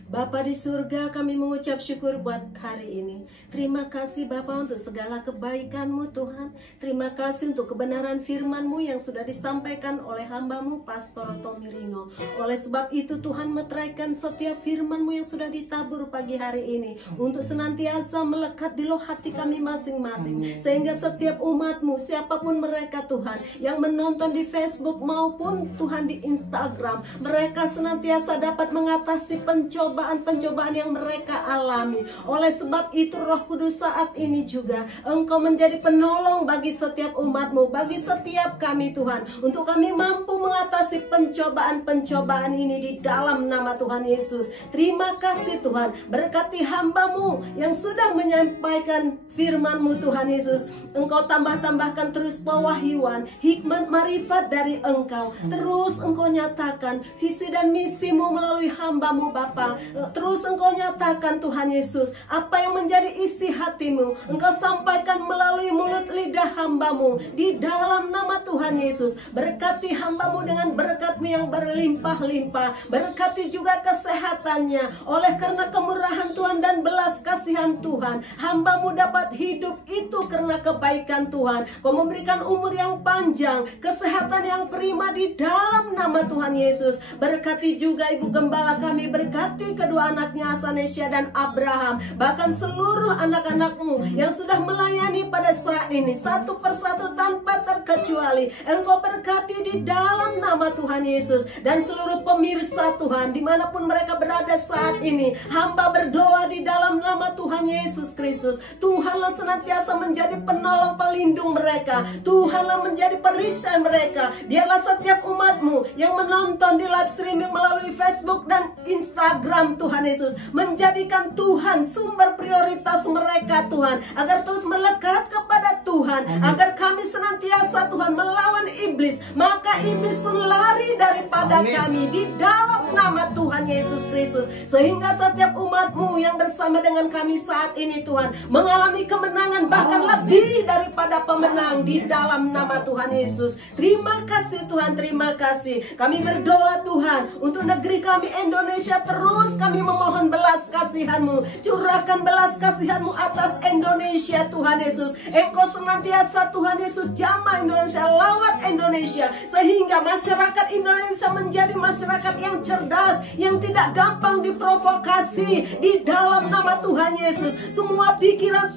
Bapa di surga, kami mengucap syukur buat hari ini. Terima kasih Bapa untuk segala kebaikan-Mu Tuhan. Terima kasih untuk kebenaran firman-Mu yang sudah disampaikan oleh hamba-Mu Pastor Tommy Ringo. Oleh sebab itu Tuhan, meteraikan setiap firman-Mu yang sudah ditabur pagi hari ini untuk senantiasa melekat di loh hati kami masing-masing. Sehingga setiap umat-Mu, siapapun mereka Tuhan, yang menonton di Facebook maupun Tuhan di Instagram, mereka senantiasa dapat mengatasi pencobaan yang mereka alami. Oleh sebab itu Roh Kudus saat ini juga Engkau menjadi penolong bagi setiap umat-Mu, bagi setiap kami Tuhan, untuk kami mampu mengatasi pencobaan ini di dalam nama Tuhan Yesus. Terima kasih Tuhan, berkati hamba-Mu yang sudah menyampaikan firman-Mu Tuhan Yesus. Engkau tambahkan terus pewahyuan, hikmat, marifat dari Engkau. Terus Engkau nyatakan visi dan misi-Mu melalui hamba-Mu Bapa. Terus Engkau nyatakan Tuhan Yesus, apa yang menjadi isi hati-Mu Engkau sampaikan melalui mulut lidah hamba-Mu di dalam nama Tuhan Yesus. Berkati hamba-Mu dengan berkat-Mu yang berlimpah-limpah. Berkati juga kesehatannya. Oleh karena kemurahan Tuhan dan belas kasihan Tuhan, hamba-Mu dapat hidup itu karena kebaikan Tuhan. Kau memberikan umur yang panjang, kesehatan yang prima di dalam nama Tuhan Yesus. Berkati juga Ibu Gembala kami, berkati kedua anaknya Asanesia dan Abraham, bahkan seluruh anak-anak-Mu yang sudah melayani pada saat ini satu persatu tanpa terkecuali. Engkau berkati di dalam nama Tuhan Yesus. Dan seluruh pemirsa Tuhan dimanapun mereka berada saat ini, hamba berdoa di dalam nama Tuhan Yesus Kristus. Tuhanlah senantiasa menjadi penolong pelindung mereka. Tuhanlah menjadi perisai mereka. Dialah setiap umat-Mu yang menonton di live streaming melalui Facebook dan Instagram Tuhan Yesus, menjadikan Tuhan sumber prioritas mereka Tuhan, agar terus melekat kepada Tuhan. Agar kami senantiasa Tuhan melawan iblis, maka iblis pun lari daripada kami di dalam nama Tuhan Yesus Kristus. Sehingga setiap umat-Mu yang bersama dengan kami saat ini Tuhan mengalami kemenangan, bahkan lebih daripada pemenang di dalam nama Tuhan Yesus. Terima kasih Tuhan, terima kasih. Kami berdoa Tuhan untuk negeri kami Indonesia. Terus kami memohon belas kasihan-Mu. Curahkan belas kasihan-Mu atas Indonesia Tuhan Yesus. Engkau senantiasa Tuhan Yesus jamah Indonesia, lawat Indonesia, sehingga masyarakat Indonesia menjadi masyarakat yang cerdas, yang tidak gampang diprovokasi di dalam nama Tuhan Yesus. Semua pikiran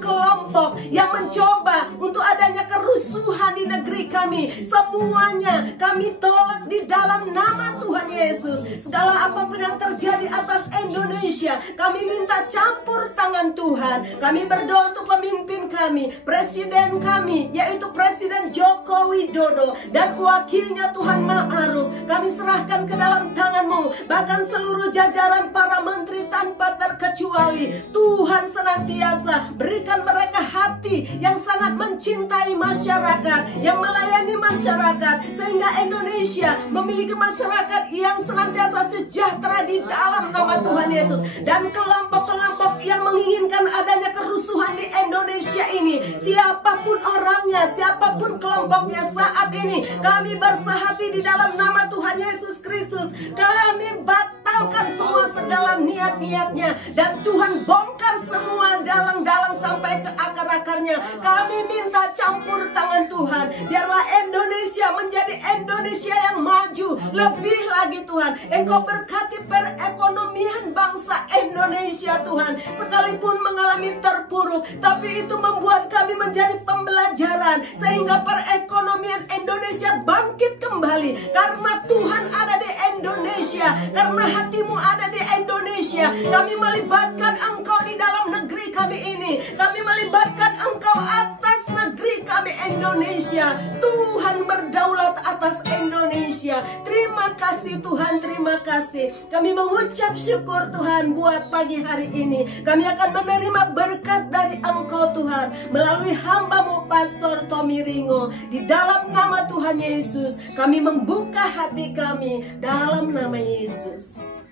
kelompok yang mencoba untuk adanya kerusuhan di negeri kami, semuanya kami tolak di dalam nama Tuhan Yesus. Segala apapun yang terjadi atas Indonesia, kami minta campur tangan Tuhan. Kami berdoa untuk pemimpin kami, presiden kami, yaitu Presiden Joko Widodo dan wakilnya Tuhan Ma'ruf. Kami serahkan ke dalam tangan-Mu, bahkan seluruh jajaran para menteri tanpa terkecuali. Tuhan senantiasa berikan mereka hati yang sangat mencintai masyarakat, yang melayani masyarakat, sehingga Indonesia memiliki masyarakat yang senantiasa sejahtera di dalam nama Tuhan Yesus. Dan kelompok-kelompok yang menginginkan adanya kerusuhan di Indonesia ini, siapapun orangnya, siapapun kelompoknya saat ini, kami bersahati di dalam nama Tuhan Yesus Kristus. Kami batalkan semua segala niat-niatnya, dan Tuhan bongkar semua dalang-dalang sampai ke akar-akarnya. Kami minta campur tangan Tuhan. Biarlah Indonesia menjadi Indonesia yang maju. Lebih lagi Tuhan, Engkau berkati perekonomian bangsa Indonesia Tuhan. Sekalipun mengalami terpuruk, tapi itu membuat kami menjadi pembelajaran, sehingga perekonomian Indonesia bangkit kembali. Karena Tuhan ada di Indonesia, karena hati-Mu ada di Indonesia. Kami melibatkan Engkau di dalam negeri kami ini. Kami melibatkan Engkau atas negeri kami kami Indonesia. Tuhan berdaulat atas Indonesia. Terima kasih Tuhan, terima kasih. Kami mengucap syukur Tuhan buat pagi hari ini. Kami akan menerima berkat dari Engkau Tuhan melalui hamba-Mu Pastor Tommy Ringo. Di dalam nama Tuhan Yesus kami membuka hati kami dalam nama Yesus.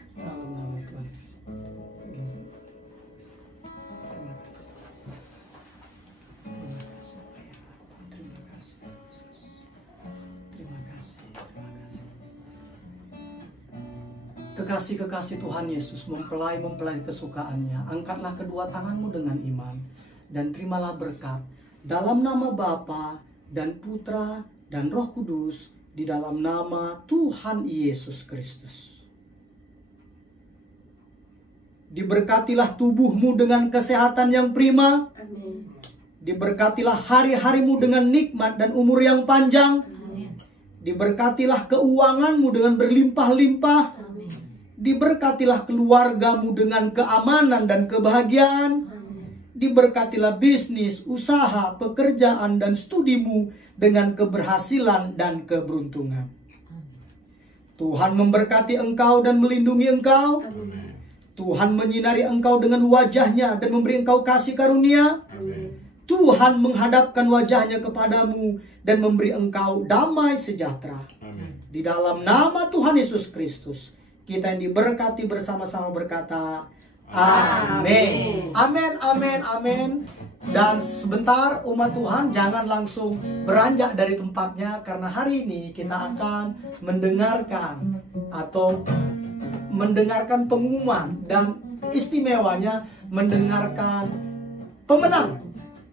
Kekasih-kekasih Tuhan Yesus, mempelai kesukaannya, angkatlah kedua tanganmu dengan iman dan terimalah berkat dalam nama Bapa dan Putra dan Roh Kudus, di dalam nama Tuhan Yesus Kristus. Diberkatilah tubuhmu dengan kesehatan yang prima. Amin. Diberkatilah hari-harimu dengan nikmat dan umur yang panjang. Diberkatilah keuanganmu dengan berlimpah-limpah. Diberkatilah keluargamu dengan keamanan dan kebahagiaan. Diberkatilah bisnis, usaha, pekerjaan, dan studimu dengan keberhasilan dan keberuntungan. Tuhan memberkati engkau dan melindungi engkau. Tuhan menyinari engkau dengan wajahnya dan memberi engkau kasih karunia. Tuhan menghadapkan wajahnya kepadamu dan memberi engkau damai sejahtera. Di dalam nama Tuhan Yesus Kristus, kita yang diberkati bersama-sama berkata, amin. Amin, amin, amin. Dan sebentar umat Tuhan jangan langsung beranjak dari tempatnya, karena hari ini kita akan mendengarkan pengumuman dan istimewanya mendengarkan pemenang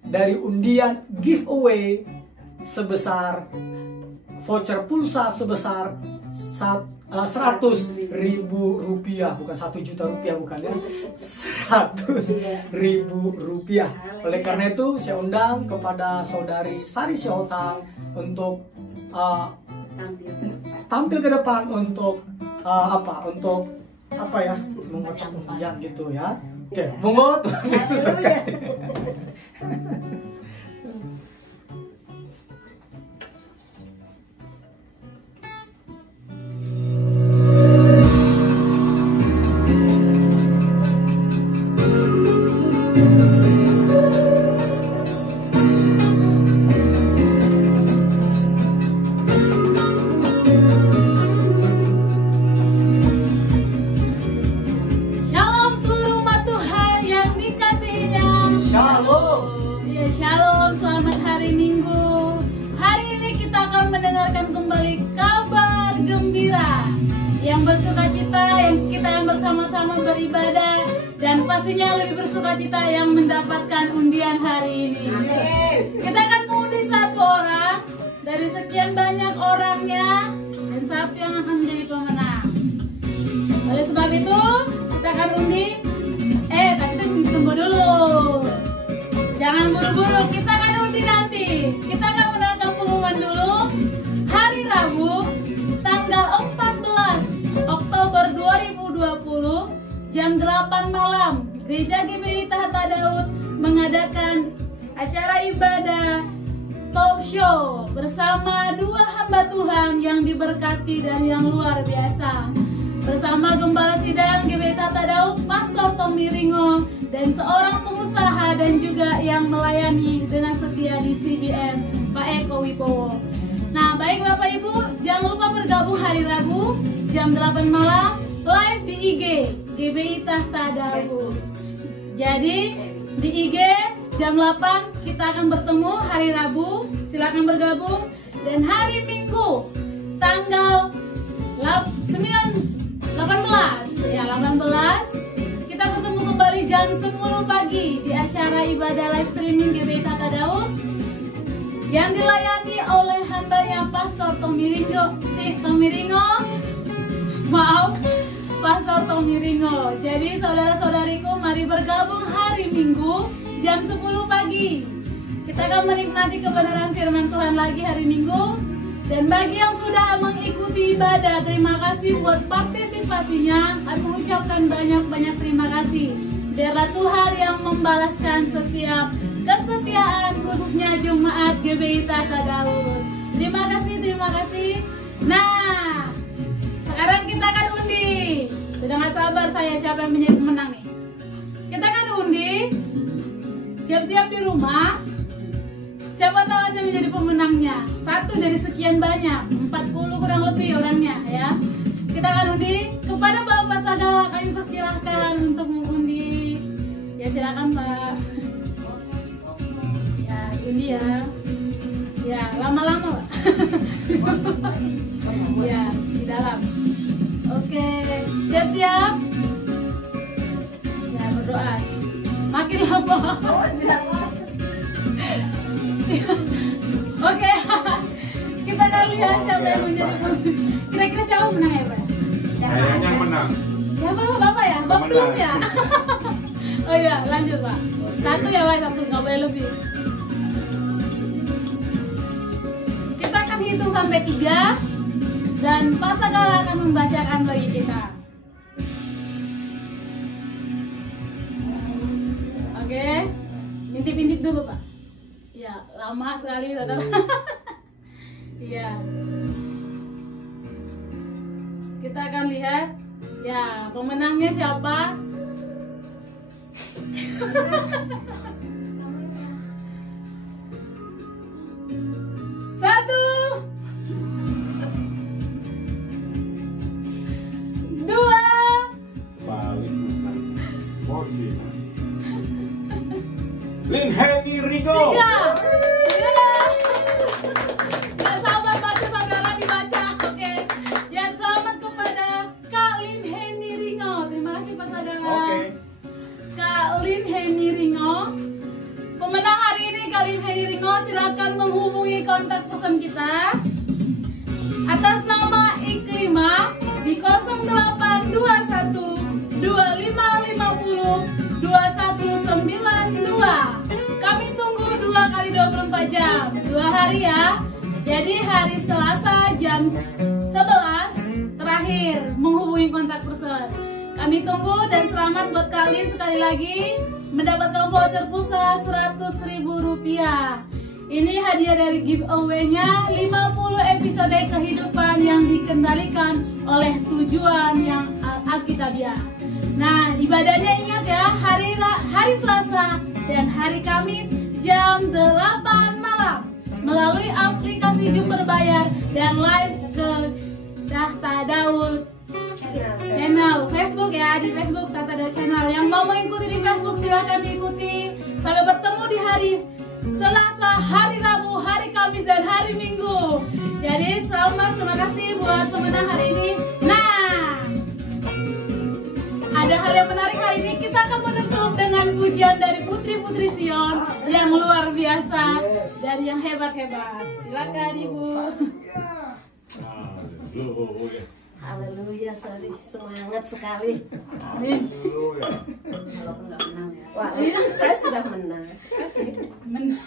dari undian giveaway sebesar voucher pulsa sebesar 100.000 rupiah, bukan 1 juta rupiah, bukan ya, 100.000 rupiah. Oleh karena itu saya ungdang kepada saudari Sari Siotang untuk tampil ke depan untuk mengocok undian gitu ya. Oke, monggo Tuhan Yesus berkati. Beribadah dan pastinya lebih bersukacita yang mendapatkan undian hari ini. Kita akan mengundi satu orang dari sekian banyak orangnya, dan satu yang akan menjadi pemenang. Oleh sebab itu kita akan undi. Tapi tunggu dulu, jangan buru-buru, kita akan undi nanti. Kita akan mendengarkan pengumuman dulu. Hari Rabu tanggal 14 Oktober 2020 jam 8 malam, Gereja GBI Tahta Daud mengadakan acara ibadah talk show bersama dua hamba Tuhan yang diberkati dan yang luar biasa. Bersama Gembala Sidang GBI Tahta Daud, Pastor Tommy Ringo, dan seorang pengusaha dan juga yang melayani dengan setia di CBN, Pak Eko Wibowo. Nah, baik Bapak Ibu, jangan lupa bergabung hari Rabu jam 8 malam live di IG GBI Tahta Daud. Jadi di IG jam 8 kita akan bertemu hari Rabu, silakan bergabung. Dan hari Minggu tanggal 18 kita bertemu kembali jam 10 pagi di acara ibadah live streaming GBI Tahta Daud yang dilayani oleh hambanya Pastor Tommy Ringo. Jadi saudara-saudariku, mari bergabung hari Minggu jam 10 pagi. Kita akan menikmati kebenaran firman Tuhan lagi hari Minggu. Dan bagi yang sudah mengikuti ibadah, terima kasih buat partisipasinya. Aku mengucapkan banyak-banyak terima kasih. Biarlah Tuhan yang membalaskan setiap kesetiaan kesetiaan khususnya Jemaat GBI Tahta Daud. Terima kasih. Nah, sekarang kita akan undi. Sudah gak sabar saya siapa yang menjadi pemenang nih. Kita akan undi. Siap-siap di rumah. Siapa tahu aja menjadi pemenangnya. Satu dari sekian banyak, 40 kurang lebih orangnya ya. Kita akan undi. Kepada Bapak Sagala kami persilahkan untuk mengundi. Ya silakan Pak. Ya undi ya. Ya lama-lama Pak. Ya di dalam. Oke, siap-siap. Ya berdoa. Makin lama. Oke, kita akan lihat siapa yang menjadi pemenang. Kira-kira siapa menang ya Pak? Kayaknya menang. Siapa Bapak ya? Bapak belum ya? Oh iya, lanjut Pak. Satu ya Pak, satu, nggak boleh lebih. Kita akan hitung sampai 3 dan Pak Sagala akan membacakan bagi kita. Oke, intip-intip dulu Pak. Ya, lama sekali saudara. Iya. Kita akan lihat ya pemenangnya siapa. Satu, 2, Balik bukan porsi. Lin Henny Ringo. 3. Gak sabar baca saudara dibaca. Oke. Ya selamat kepada Kak Lin Henny Ringo. Terima kasih Pak Sagala. Oke. Kak Lin Henny Ringo. Pemenang hari ini Kak Lin Henny Ringo, silakan menghubungi kontak person kita atas nama Iklima di 0821 2550 2192. Kami tunggu 2 kali 24 jam, 2 hari ya. Jadi hari Selasa jam 11 terakhir menghubungi kontak person. Kami tunggu dan selamat buat kalian sekali lagi mendapatkan voucher pulsa Rp100.000. Ini hadiah dari giveaway-nya 50 episode kehidupan yang dikendalikan oleh tujuan yang Alkitabiah. Nah, ibadahnya ingat ya, hari Selasa dan hari Kamis jam 8 malam melalui aplikasi Zoom berbayar dan live ke Tahta Daud channel Facebook ya, di Facebook Tahta Daud channel. Yang mau mengikuti di Facebook silahkan diikuti. Sampai bertemu di hari Selasa, hari Rabu, hari Kamis dan hari Minggu. Jadi selamat, terima kasih buat pemenang hari ini. Nah, ada hal yang menarik hari ini. Kita akan menutup dengan pujian dari putri-putri Sion yang luar biasa dan yang hebat-hebat. Silakan Ibu. Haleluya, semangat sekali. Amin. Wah, saya sudah menang. Menang.